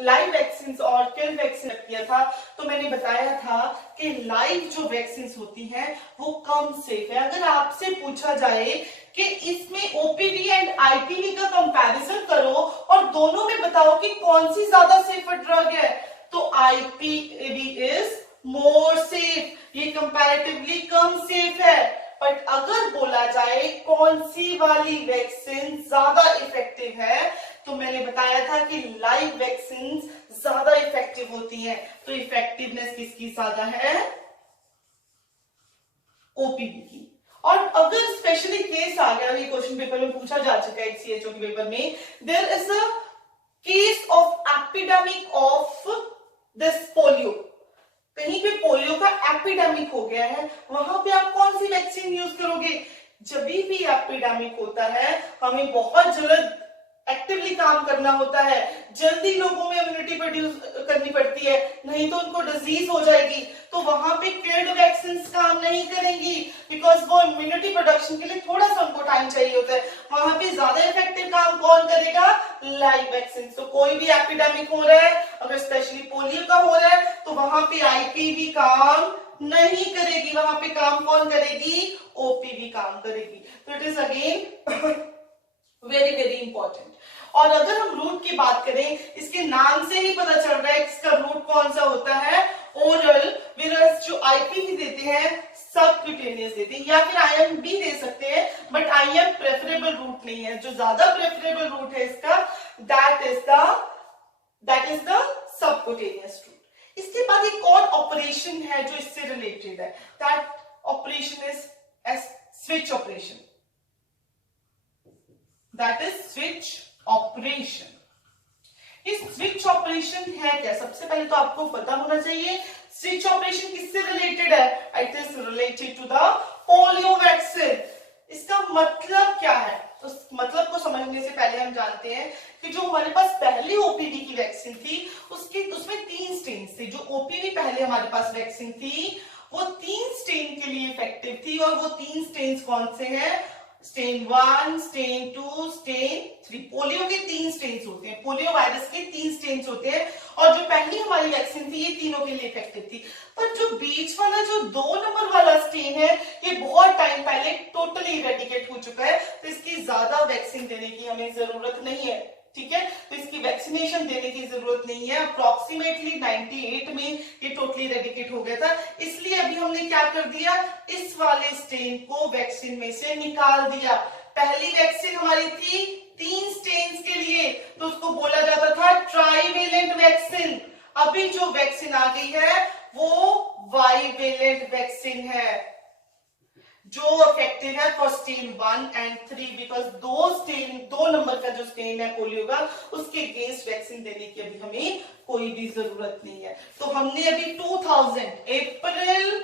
लाइव वैक्सीन और किल वैक्सीन किया था तो मैंने बताया था कि लाइव जो वैक्सीन होती हैं वो कम सेफ है। अगर आपसे पूछा जाए कि इसमें ओपीवी एंड आईपीवी का कंपैरिजन करो और दोनों में बताओ कि कौन सी ज्यादा सेफ ड्रग है, तो आईपीवी इज मोर सेफ, ये कंपैरेटिवली कम सेफ है। बट अगर बोला जाए कौन सी वाली वैक्सीन ज्यादा इफेक्टिव है, तो मैंने बताया था कि लाइव वैक्सीन ज्यादा इफेक्टिव होती हैं। तो इफेक्टिवनेस किसकी ज्यादा है? ओपीवी की। और अगर स्पेशली केस आ गया, ये क्वेश्चन पेपर में पूछा जा चुका है सीएचओ के पेपर में, there is a case of epidemic of this polio, कहीं पे पोलियो का एपिडेमिक हो गया है, वहां पे आप कौन सी वैक्सीन यूज करोगे? जब भी एपिडेमिक होता है हमें बहुत जल्द एक्टिवली काम करना होता है, जल्दी लोगों में इम्यूनिटी प्रोड्यूस करनी पड़ती है, नहीं तो उनको डिजीज हो जाएगी, तो वहां पे किल्ड वैक्सीन काम नहीं करेंगी, बिकॉज वो इम्यूनिटी प्रोडक्शन के लिए थोड़ा सा उनको टाइम चाहिए होता है। वहां पे ज्यादा इफेक्टिव काम कौन करेगा? Live vaccine. तो कोई भी एपिडेमिक हो रहा है, अगर स्पेशली पोलियो का हो रहा है, तो वहां पे आईपीवी काम नहीं करेगी, वहां पे काम कौन करेगी? ओपीवी काम करेगी। तो it is again very very important. और अगर हम रूट की बात करें, इसके नाम से ही पता चल रहा है इसका रूट कौन सा होता है? ओरल। विरस जो आईपीवी देते हैं सबक्यूटेनियस देते हैं, या फिर आईएम भी दे सकते हैं, बट आईएम प्रेफरेबल रूट नहीं है। जो ज्यादा प्रेफरेबल रूट है इसका, that is the subcutaneous route. इसके बाद एक और ऑपरेशन है जो इससे रिलेटेड है, that operation is switch operation, that is switch operation. इस स्विच ऑपरेशन है क्या? सबसे पहले तो आपको पता होना चाहिए स्विच ऑपरेशन किससे रिलेटेड है? It is related to the polio vaccine. इसका मतलब क्या है? उस मतलब को समझने से पहले हम जानते हैं कि जो हमारे पास पहली ओपीवी की वैक्सीन थी उसमें 3 स्ट्रेन थे। जो ओपीवी पहले हमारे पास वैक्सीन थी वो 3 स्ट्रेन के लिए इफेक्टिव थी, और वो 3 स्ट्रेन कौन से हैं? Strain 1, strain 2, strain 3। पोलियो के 3 स्ट्रेन्स होते हैं, पोलियो वायरस के 3 स्ट्रेन्स होते हैं, और जो पहली हमारी वैक्सीन थी ये तीनों के लिए इफेक्टिव थी। पर जो बीच वाला जो 2 नंबर वाला स्ट्रेन है ये बहुत टाइम पहले टोटली इरेडिकेट हो चुका है, तो इसकी ज्यादा वैक्सीन देने की हमें जरूरत नहीं है, ठीक है। तो इसकी वैक्सीनेशन देने की जरूरत नहीं है। अप्रोक्सीमेटली 98 में ये टोटली इरेडिकेट हो गया था, इसलिए अभी हमने क्या कर दिया, इस वाले स्ट्रेन को वैक्सीन में से निकाल दिया। पहली वैक्सीन हमारी थी 3 स्ट्रेन्स के लिए, तो उसको बोला जाता था ट्राइवेलेंट वैक्सीन। अभी जो वैक्सीन आ गई है वो बाइवेलेंट वैक्सीन है, जो इफेक्टिव है for strain 1 and 3, because 2 number का जो स्ट्रेन है पोलियो का उसके अगेंस्ट वैक्सीन देने की अभी हमें कोई भी जरूरत नहीं है। तो हमने अभी अप्रैल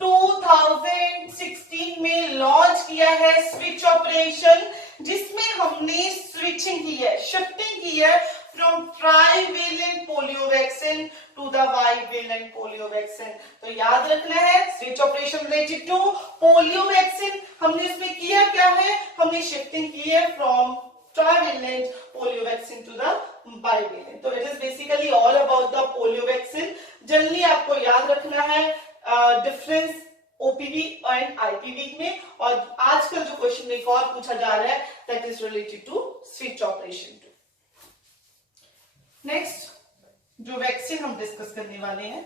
2016 में लॉन्च किया है स्विच ऑपरेशन, जिसमें हमने स्विचिंग की है, शिफ्टिंग की है from trivalent polio vaccine to the bivalent polio vaccine. तो याद रखना है switch operation related to polio vaccine, हमने इसमें किया क्या है, हमने शिफ्टिंग की है from trivalent polio vaccine to the bivalent. तो it is basically all about the polio vaccine. Generally आपको याद रखना है डिफरेंस ओपीवी एंड आईपीवी में, और आजकल जो क्वेश्चन एक और पूछा जा रहा है that is related to switch operation too. Next जो वैक्सीन हम डिस्कस करने वाले हैं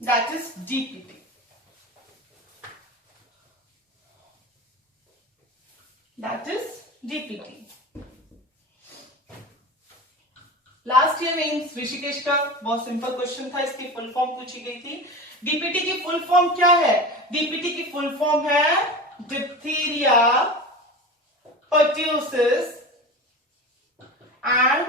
that is DPT. That is DPT. Last year में ऋषिकेश का बहुत सिंपल क्वेश्चन था, इसकी फुल फॉर्म पूछी गई थी। डीपीटी की फुल फॉर्म क्या है, डीपीटी की फुल फॉर्म है डिप्थीरिया, पर्ट्यूसिस एंड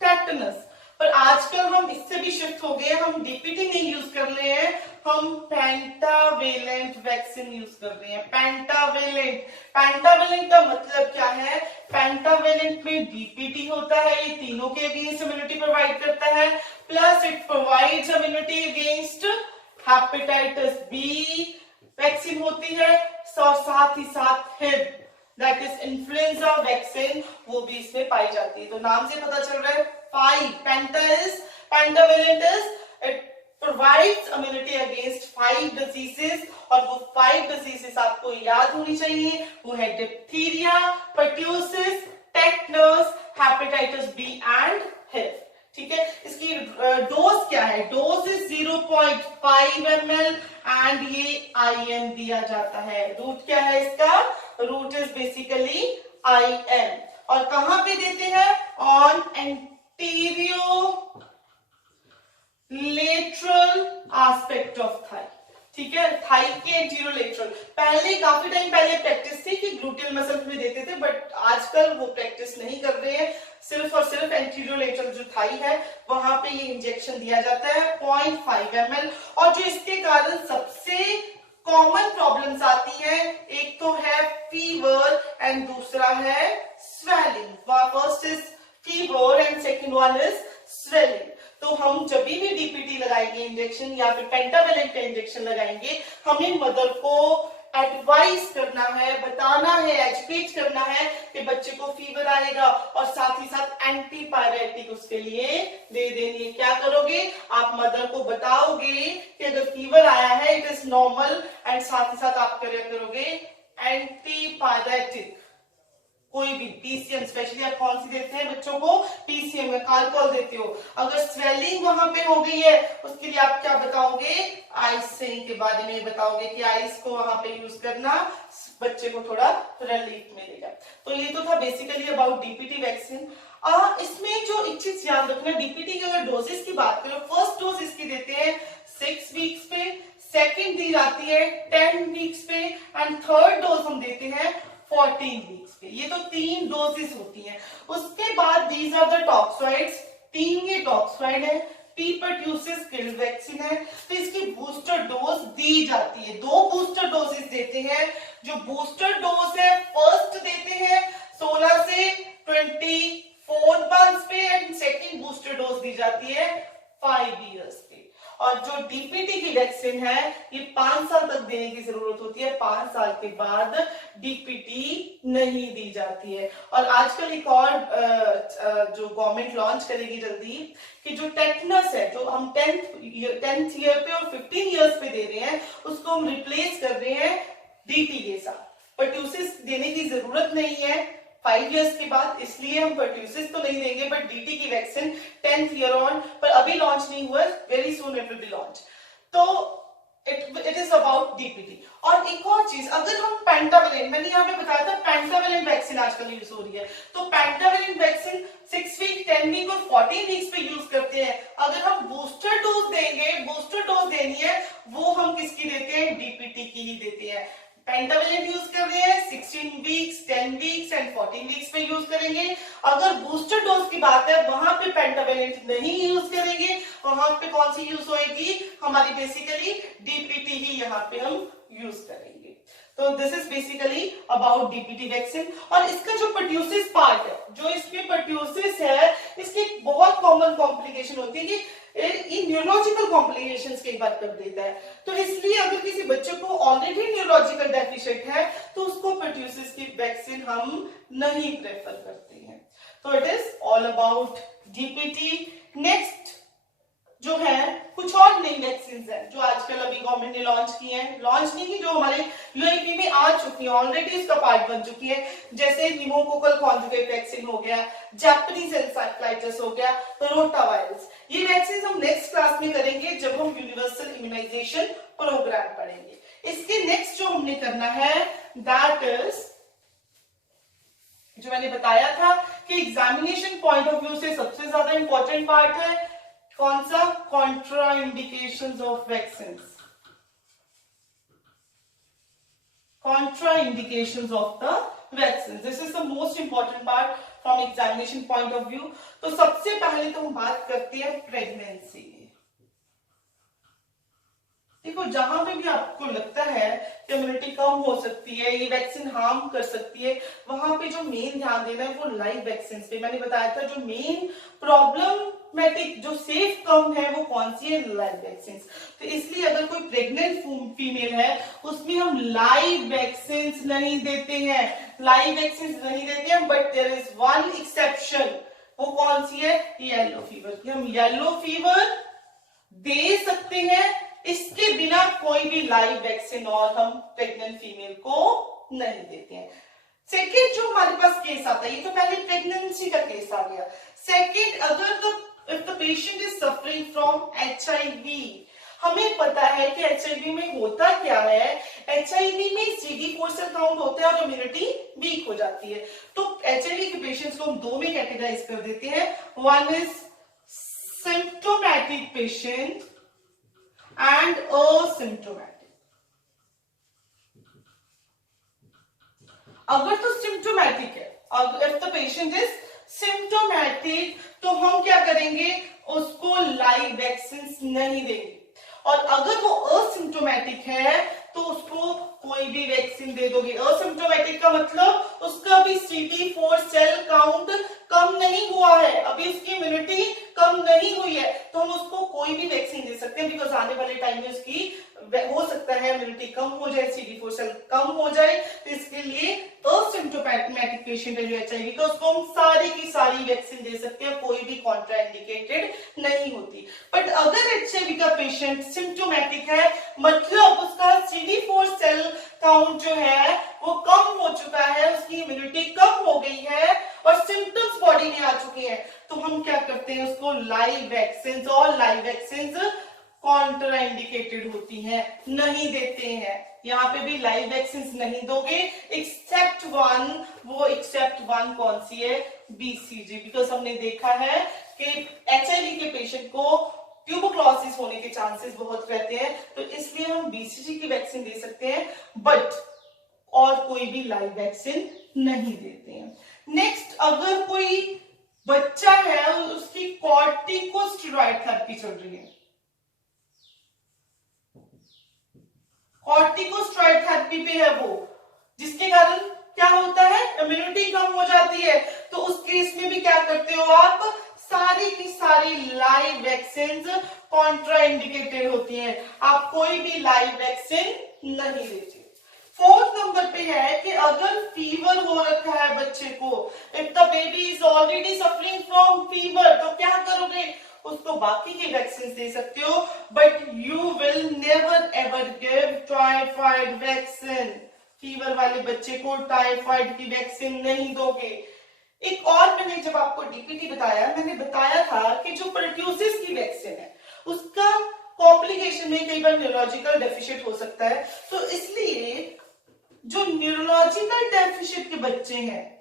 टेटनस। पर आजकल हम इससे भी शिफ्ट हो गए, हम डीपीटी नहीं यूज कर रहे हैं, हम पेंटावेलेंट वैक्सीन यूज कर रहे हैं। पेंटावेलेंट, पेंटावेलेंट का मतलब क्या है, पेंटावेलेंट में डीपीटी होता है, ये तीनों के अगेंस्ट इम्यूनिटी प्रोवाइड करता है, plus it provides immunity against hepatitis B vaccine होती है, और साथ ही साथ Hib that is influenza vaccine वो भी इसमें पाई जाती है। तो नाम से पता चल रहा है 5 pentavalent is it provides immunity against 5 diseases, और वो 5 डिजीजेस आपको याद होनी चाहिए, वो है diphtheria, pertussis, tetanus, hepatitis B and Hib. ठीक है, इसकी डोज क्या है, डोज इज 0.5 ml एंड ये IM दिया जाता है। रूट क्या है इसका, रूट इज बेसिकली IM, और कहां पे देते हैं, on anterolateral aspect of thigh. ठीक है, थाई के एंटीरियो लेटरल। पहले काफी टाइम पहले प्रैक्टिस थी कि ग्लूटियल मसल्स में देते थे, बट आजकल वो प्रैक्टिस नहीं कर रहे हैं, सिर्फ और सिर्फ एंटीरियो लेटरल जो थाई है वहां पे ये इंजेक्शन दिया जाता है 0.5 ml। और जो इसके कारण सबसे कॉमन प्रॉब्लम्स आती हैं, एक तो है फीवर एंड दूसरा है swelling. First is fever and second one is swelling. तो हम जब भी डीपीटी लगाएंगे इंजेक्शन या फिर पेंटावेलेंट का इंजेक्शन लगाएंगे, हमें मदर को एडवाइस करना है, बताना है, एजुकेट करना है कि बच्चे को फीवर आएगा, और साथ ही साथ एंटीपायरेटिक उसके लिए दे देनी। क्या करोगे, आप मदर को बताओगे कि अगर फीवर आया है इट इज नॉर्मल, एंड साथ ही साथ आप करोगे एंटीपायरेटिक, कोई भी पीसीएम, स्पेशली आप कौन सी देते हैं बच्चों को, पीसीएम में कार्कोल देते हो। अगर स्वेलिंग वहां पे हो गई है उसके लिए आप क्या बताओगे, आइसिंग के बारे में बताओगे कि आइस को वहां पे यूज करना, बच्चे को थोड़ा रिलीफ मिलेगा। तो ये तो था बेसिकली अबाउट डीपीटी वैक्सीन। इसमें जो एक चीज याद रखना, डीपीटी की अगर डोजेस की बात करो, फर्स्ट डोज इसकी देते हैं 6 वीक्स पे, सेकेंड दी जाती है 10 वीक्स पे, एंड थर्ड डोज हम देते हैं 14 वीक्स पे। ये तो 3 डोजेस होती हैं। उसके बाद दीज आर द टॉक्सॉइड्स, 3 ये टॉक्सॉइड है, पी पर्ट्यूसिस किल्ड वैक्सीन है। तो इसकी बूस्टर डोज दी जाती है, 2 बूस्टर डोजेस देते हैं। जो बूस्टर डोज है फर्स्ट देते हैं 16 से 24 मंथ्स पे, एंड सेकेंड बूस्टर डोज दी जाती है 5 इयर्स पे। और जो डीपीटी की वैक्सीन है ये 5 साल तक देने की जरूरत होती है, 5 साल के बाद डीपीटी नहीं दी जाती है। और आजकल एक और जो गवर्नमेंट लॉन्च करेगी जल्दी, कि जो टेटनस है, जो हम 10th ईयर पे और 15 ईयर्स पे दे रहे हैं, उसको हम रिप्लेस कर रहे हैं डीटी के साथ। पर्ट्यूसिस देने की जरूरत नहीं है 5 इयर्स के बाद, इसलिए हम पर्ट्यूसिस तो नहीं देंगे, बट डीटी की वैक्सीन 10th ईयर ऑन, पर अभी लॉन्च नहीं हुआ, very soon it will be launch. तो इट इज अबाउट डीपीटी। और एक और चीज, अगर हम पेंटावेलेंट, मैंने यहाँ पे बताया था पेंटावेलेंट वैक्सीन आजकल यूज हो रही है, तो पेंटावेलेंट वैक्सीन 6 वीक, 10 वीक और 14 वीक्स पे यूज करते हैं। अगर हम बूस्टर डोज देंगे, बूस्टर डोज देनी है, वो हम किसकी देते हैं, डीपीटी की ही देते हैं। पेंटावेलेंट यूज कर रहे हैं 16 वीक्स, 10 वीक्स एंड 14 वीक्स पे यूज करेंगे। अगर बूस्टर डोज की बात है, वहां पे पेंटावेलेंट नहीं यूज करेंगे, वहां पे कौन सी यूज होएगी, हमारी बेसिकली डीपीटी ही यहाँ पे हम यूज करेंगे। तो this is basically about DPT vaccine. और इसका जो पर्ट्यूसिस पार्ट है, जो इसमें पर्ट्यूसिस है, इसकी बहुत कॉमन कॉम्प्लिकेशन होती है कि न्यूरोलॉजिकल कॉम्प्लिकेशंस कई बार कर देता है। तो इसलिए अगर किसी बच्चे को ऑलरेडी न्यूरोलॉजिकल डेफिशिएंट है, तो उसको पर्ट्यूसिस की वैक्सीन हम नहीं प्रेफर करते हैं। तो it is all about DPT. Next जो है, कुछ और नई वैक्सीन है जो आजकल अभी गवर्नमेंट ने लॉन्च की हैं, लॉन्च नहीं की, जो हमारे यूएपी में आ चुकी है, ऑलरेडी इसका पार्ट बन चुकी है, जैसे निमोकोकल कॉन्जुगेट वैक्सीन हो गया, जापानीज एन्सेफेलाइटिस हो गया, रोटा वायरस। ये वैक्सीन हम नेक्स्ट क्लास में करेंगे जब हम यूनिवर्सल इम्यूनाइजेशन प्रोग्राम पढ़ेंगे। इसके नेक्स्ट जो हमने करना है, दैट इज जो मैंने बताया था कि एग्जामिनेशन पॉइंट ऑफ व्यू से सबसे ज्यादा इंपॉर्टेंट पार्ट है कौन सा, Contra indications of vaccine. Contra indications of the vaccine, this is the most important part from examination point of view. तो सबसे पहले तो हम बात करते हैं प्रेगनेंसी। देखो, जहां पे भी आपको लगता है कि इम्यूनिटी कम हो सकती है, ये वैक्सीन हार्म कर सकती है, वहां पे जो मेन ध्यान देना है वो लाइव वैक्सीन पे। मैंने बताया था जो मेन प्रॉब्लमेटिक, जो सेफ कम है, वो कौन सी है, लाइव वैक्सीन। तो इसलिए अगर कोई प्रेग्नेंट फीमेल है, उसमें हम लाइव वैक्सीन नहीं देते हैं, लाइव वैक्सीन नहीं देते हैं, but there is one exception. वो कौन सी है, येलो फीवर की हम येलो फीवर दे सकते हैं, इसके बिना कोई भी लाइव वैक्सीन और हम प्रेग्नेंट फीमेल को नहीं देते हैं। सेकेंड जो हमारे पास केस आता है, ये तो पहले प्रेगनेंसी का केस आ गया। सेकेंड, अगर if the patient is suffering from HIV, हमें पता है कि एचआईवी में होता क्या है, एचआईवी में CD4 सेल काउंट होते हैं और इम्यूनिटी वीक हो जाती है। तो एचआईवी के पेशेंट्स को हम दो में कैटेगराइज कर देते हैं, one is symptomatic patient and asymptomatic। अगर तो सिम्प्टोमैटिक है, अगर if the patient is symptomatic, तो हम क्या करेंगे, उसको लाइव वैक्सीन नहीं देंगे। और अगर वो असिम्प्टोमैटिक है तो उसको कोई भी वैक्सीन दे दोगे। असिम्प्टोमैटिक का मतलब उसका भी CD4 सेल काउंट कम नहीं हुआ है, अभी उसकी इम्यूनिटी कम नहीं हुई है, तो हम उसको कोई भी वैक्सीन दे सकते हैं, बिकॉज आने वाले टाइम में उसकी हो सकता है इम्यूनिटी कम हो जाए, CD4 सेल कम हो जाए। तो इसके लिए असिम्प्टोमैटिक पेशेंट है जो एचआईवी का, उसको हम सारी की सारी वैक्सीन दे सकते हैं, कोई भी कॉन्ट्राइंडिकेटेड नहीं होती। बट अगर एचआईवी का पेशेंट सिम्प्टोमैटिक है, मतलब उसका CD4 सेल काउंट जो है वो कम हो चुका है, उसकी इम्यूनिटी कम हो गई है और सिम्टम्स बॉडी में आ चुके हैं, तो हम क्या करते हैं, उसको लाइव वैक्सीन, और लाइव वैक्सीन कॉन्ट्राइंडिकेटेड होती हैं, नहीं देते हैं। यहाँ पे भी लाइव वैक्सीन नहीं दोगे एक्सेप्ट वन, वो एक्सेप्ट वन कौन सी है, BCG, बिकॉज हमने देखा है कि एचआईवी के पेशेंट को ट्यूबरक्लोसिस होने के चांसेस बहुत रहते हैं, तो इसलिए हम BCG की वैक्सीन दे सकते हैं, बट और कोई भी लाइव वैक्सीन नहीं देते हैं। नेक्स्ट, अगर कोई बच्चा है उसकी कॉर्टिकोस्टेरॉइड थेरेपी चल रही है, कॉर्टिकोस्टेरॉइड थेरेपी पे है वो, जिसके कारण क्या होता है, इम्यूनिटी कम हो जाती है, तो उस केस में भी क्या करते हो आप, सारी की सारी लाइव वैक्सीन कॉन्ट्राइंडिकेटेड होती हैं, आप कोई भी लाइव वैक्सीन नहीं देते। फोर्थ नंबर पे है कि अगर फीवर हो रखा है बच्चे को, if the baby is already suffering from fever, तो क्या करोगे, उसको बाकी की वैक्सीन दे सकते हो, but you will never ever give typhoid vaccine. Fever वाले बच्चे को टाइफाइड की वैक्सीन नहीं दोगे। एक और मैंने जब आपको डीपीटी बताया, मैंने बताया था कि जो परट्यूसिस की वैक्सीन है उसका कॉम्प्लिकेशन में कई बार न्यूरोलॉजिकल डेफिशिएंट हो सकता है, तो इसलिए जो न्यूरोलॉजिकल डेफिशिएंट के बच्चे हैं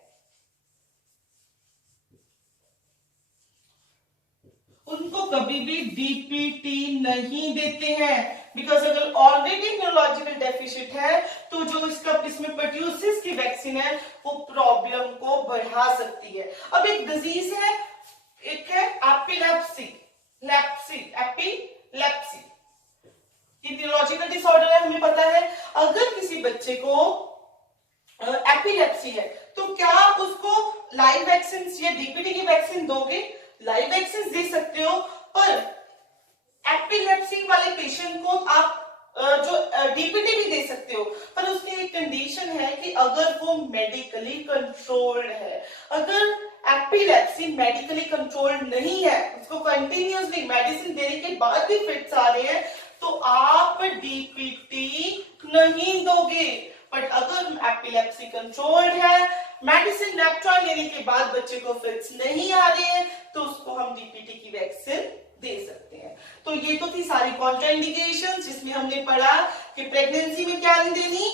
उनको कभी भी डीपीटी नहीं देते हैं, बिकॉज अगर ऑलरेडी न्यूरोलॉजिकल डेफिशिएंट है तो जो इसमें परट्यूसिस की वैक्सीन है वो प्रॉब्लम को बढ़ा सकती है। अब एक डिजीज है, एक है एपिलेप्सी, एपिलेप्सी ये न्यूरोलॉजिकल डिसऑर्डर है, हमें पता है। अगर किसी बच्चे को एपिलेप्सी है तो क्या आप उसको लाइव वैक्सीन या डीपीटी की वैक्सीन दोगे? लाइव वैक्सीन दे सकते हो, पर एपिलेप्सी वाले पेशेंट को आप जो डीपीटी भी दे सकते हो, पर उसकी एक कंडीशन है कि अगर वो मेडिकली कंट्रोल्ड है। अगर एपिलेप्सी मेडिकली कंट्रोल्ड नहीं है, उसको कंटिन्यूअसली मेडिसिन देने के बाद भी फिट्स आ रहे हैं, तो आप डीपीटी नहीं दोगे। बट अगर एपिलेप्सी कंट्रोल्ड है, मेडिसिन नेप्ट्रॉन लेने के बाद बच्चे को फिट्स नहीं आ रहे हैं, तो उसको हम डीपीटी की वैक्सीन दे सकते हैं। तो ये तो थी सारी कॉन्ट्राइंडिकेशंस जिसमें हमने पढ़ा कि प्रेगनेंसी में क्या नहीं देनी,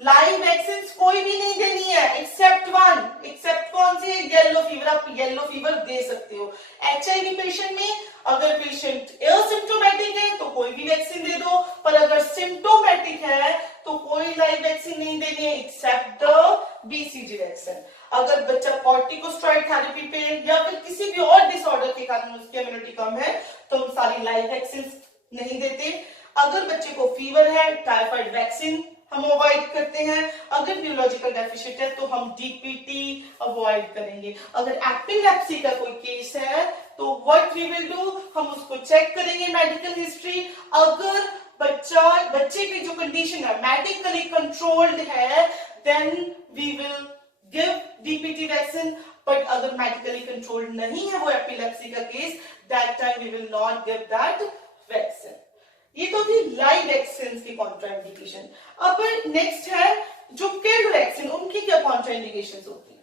लाइव वैक्सीन कोई भी नहीं देनी है एक्सेप्ट वन, एक्सेप्ट कौन सी, येलो फीवर। आप येलो फीवर दे सकते हो। एचआईवी पेशेंट में अगर पेशेंट एसिम्प्टोमेटिक है तो कोई भी वैक्सीन दे दो, पर अगर सिम्प्टोमेटिक है तो कोई लाइव वैक्सीन नहीं देनी है एक्सेप्ट द बीसीजी वैक्सीन। अगर बच्चा कॉर्टिकोस्टेरॉइड थेरेपी पे या फिर किसी भी और डिसऑर्डर के कारण उसकी इम्यूनिटी कम है तो हम सारी लाइव वैक्सीन नहीं देते। अगर बच्चे को फीवर है, टाइफाइड वैक्सीन हम अवॉइड करते हैं। अगर न्यूरोलॉजिकल डेफिशिएंट है तो हम डीपीटी अवॉइड करेंगे। अगर एपिलेप्सी का कोई केस है तो व्हाट वी विल डू, हम उसको चेक करेंगे मेडिकल हिस्ट्री। अगर बच्चे की जो कंडीशन है मेडिकली कंट्रोल्ड है, then we will give DPT vaccine. But अगर मेडिकली कंट्रोल्ड नहीं है वो एपिलेप्सी का case, that time we will not give that vaccine. ये तो थी लाइव वैक्सीन की कॉन्ट्राइंडिकेशन। अब नेक्स्ट है जो किल्ड वैक्सीन, उनकी क्या कॉन्ट्राइंडिकेशंस होती है।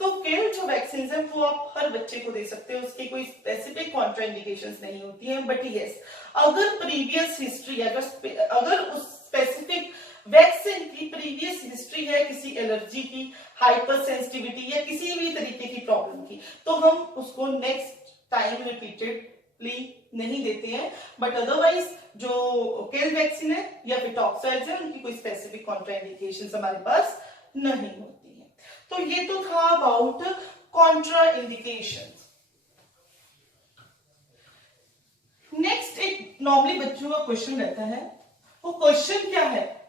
तो किल्ड जो वैक्सीन है वो आप हर बच्चे को दे सकते हो, उसकी कोई स्पेसिफिक कॉन्ट्राइंडिकेशंस नहीं होती है। बट यस, अगर प्रीवियस हिस्ट्री, अगर उस स्पेसिफिक वैक्सीन की प्रीवियस हिस्ट्री है किसी एलर्जी की, हाइपर सेंसिटिविटी या किसी भी तरीके की प्रॉब्लम की, तो हम उसको नेक्स्ट टाइम रिपीटेडली नहीं देते हैं। बट अदरवाइज जो किल्ड वैक्सीन है या फिर टॉक्साइड्स है उनकी कोई स्पेसिफिक कॉन्ट्राइंडिकेशंस हमारे पास नहीं होती है। तो ये तो था अबाउट कॉन्ट्राइंडिकेशंस। नेक्स्ट एक नॉर्मली बच्चों का क्वेश्चन रहता है, वो क्वेश्चन क्या है,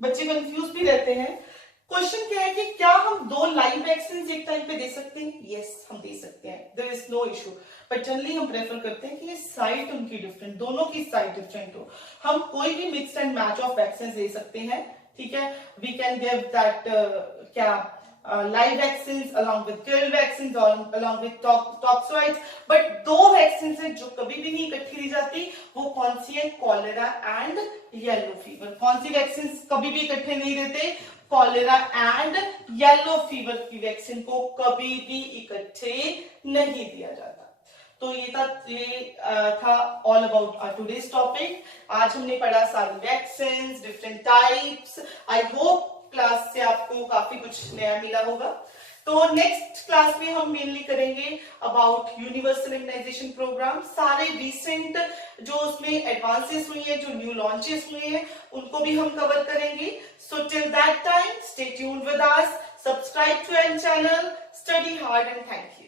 बच्चे कंफ्यूज भी रहते हैं। क्वेश्चन क्या है कि क्या हम 2 लाइव वैक्सीन एक टाइम पे दे सकते हैं? यस, हम दे सकते हैं, there is no issue. But generally हम प्रेफर करते हैं कि ये साइट उनकी डिफरेंट, दोनों की साइट डिफरेंट हो। हम कोई भी mix and match of vaccine दे सकते हैं, ठीक है। We can give that live vaccines along with killed vaccines or along with toxoids, but 2 vaccine है जो कभी भी नहीं इकट्ठी दी जाती, वो कौन सी है, कॉलेरा एंड येलो फीवर। कौन सी वैक्सीन कभी भी इकट्ठे नहीं देते, कॉलेरा एंड येलो फीवर की वैक्सीन को कभी भी इकट्ठे नहीं दिया जाता। तो ये था all about our today's topic. आज हमने पढ़ा सारी vaccine, different types. I hope class से आपको काफी कुछ नया मिला होगा। तो नेक्स्ट क्लास में हम मेनली करेंगे अबाउट यूनिवर्सल इम्यूनाइजेशन प्रोग्राम। सारे रिसेंट जो उसमें एडवांसेस हुई है, जो न्यू लॉन्चेस हुए हैं, उनको भी हम कवर करेंगे। So till that time stay tuned with us, subscribe to our channel, study hard and thank you.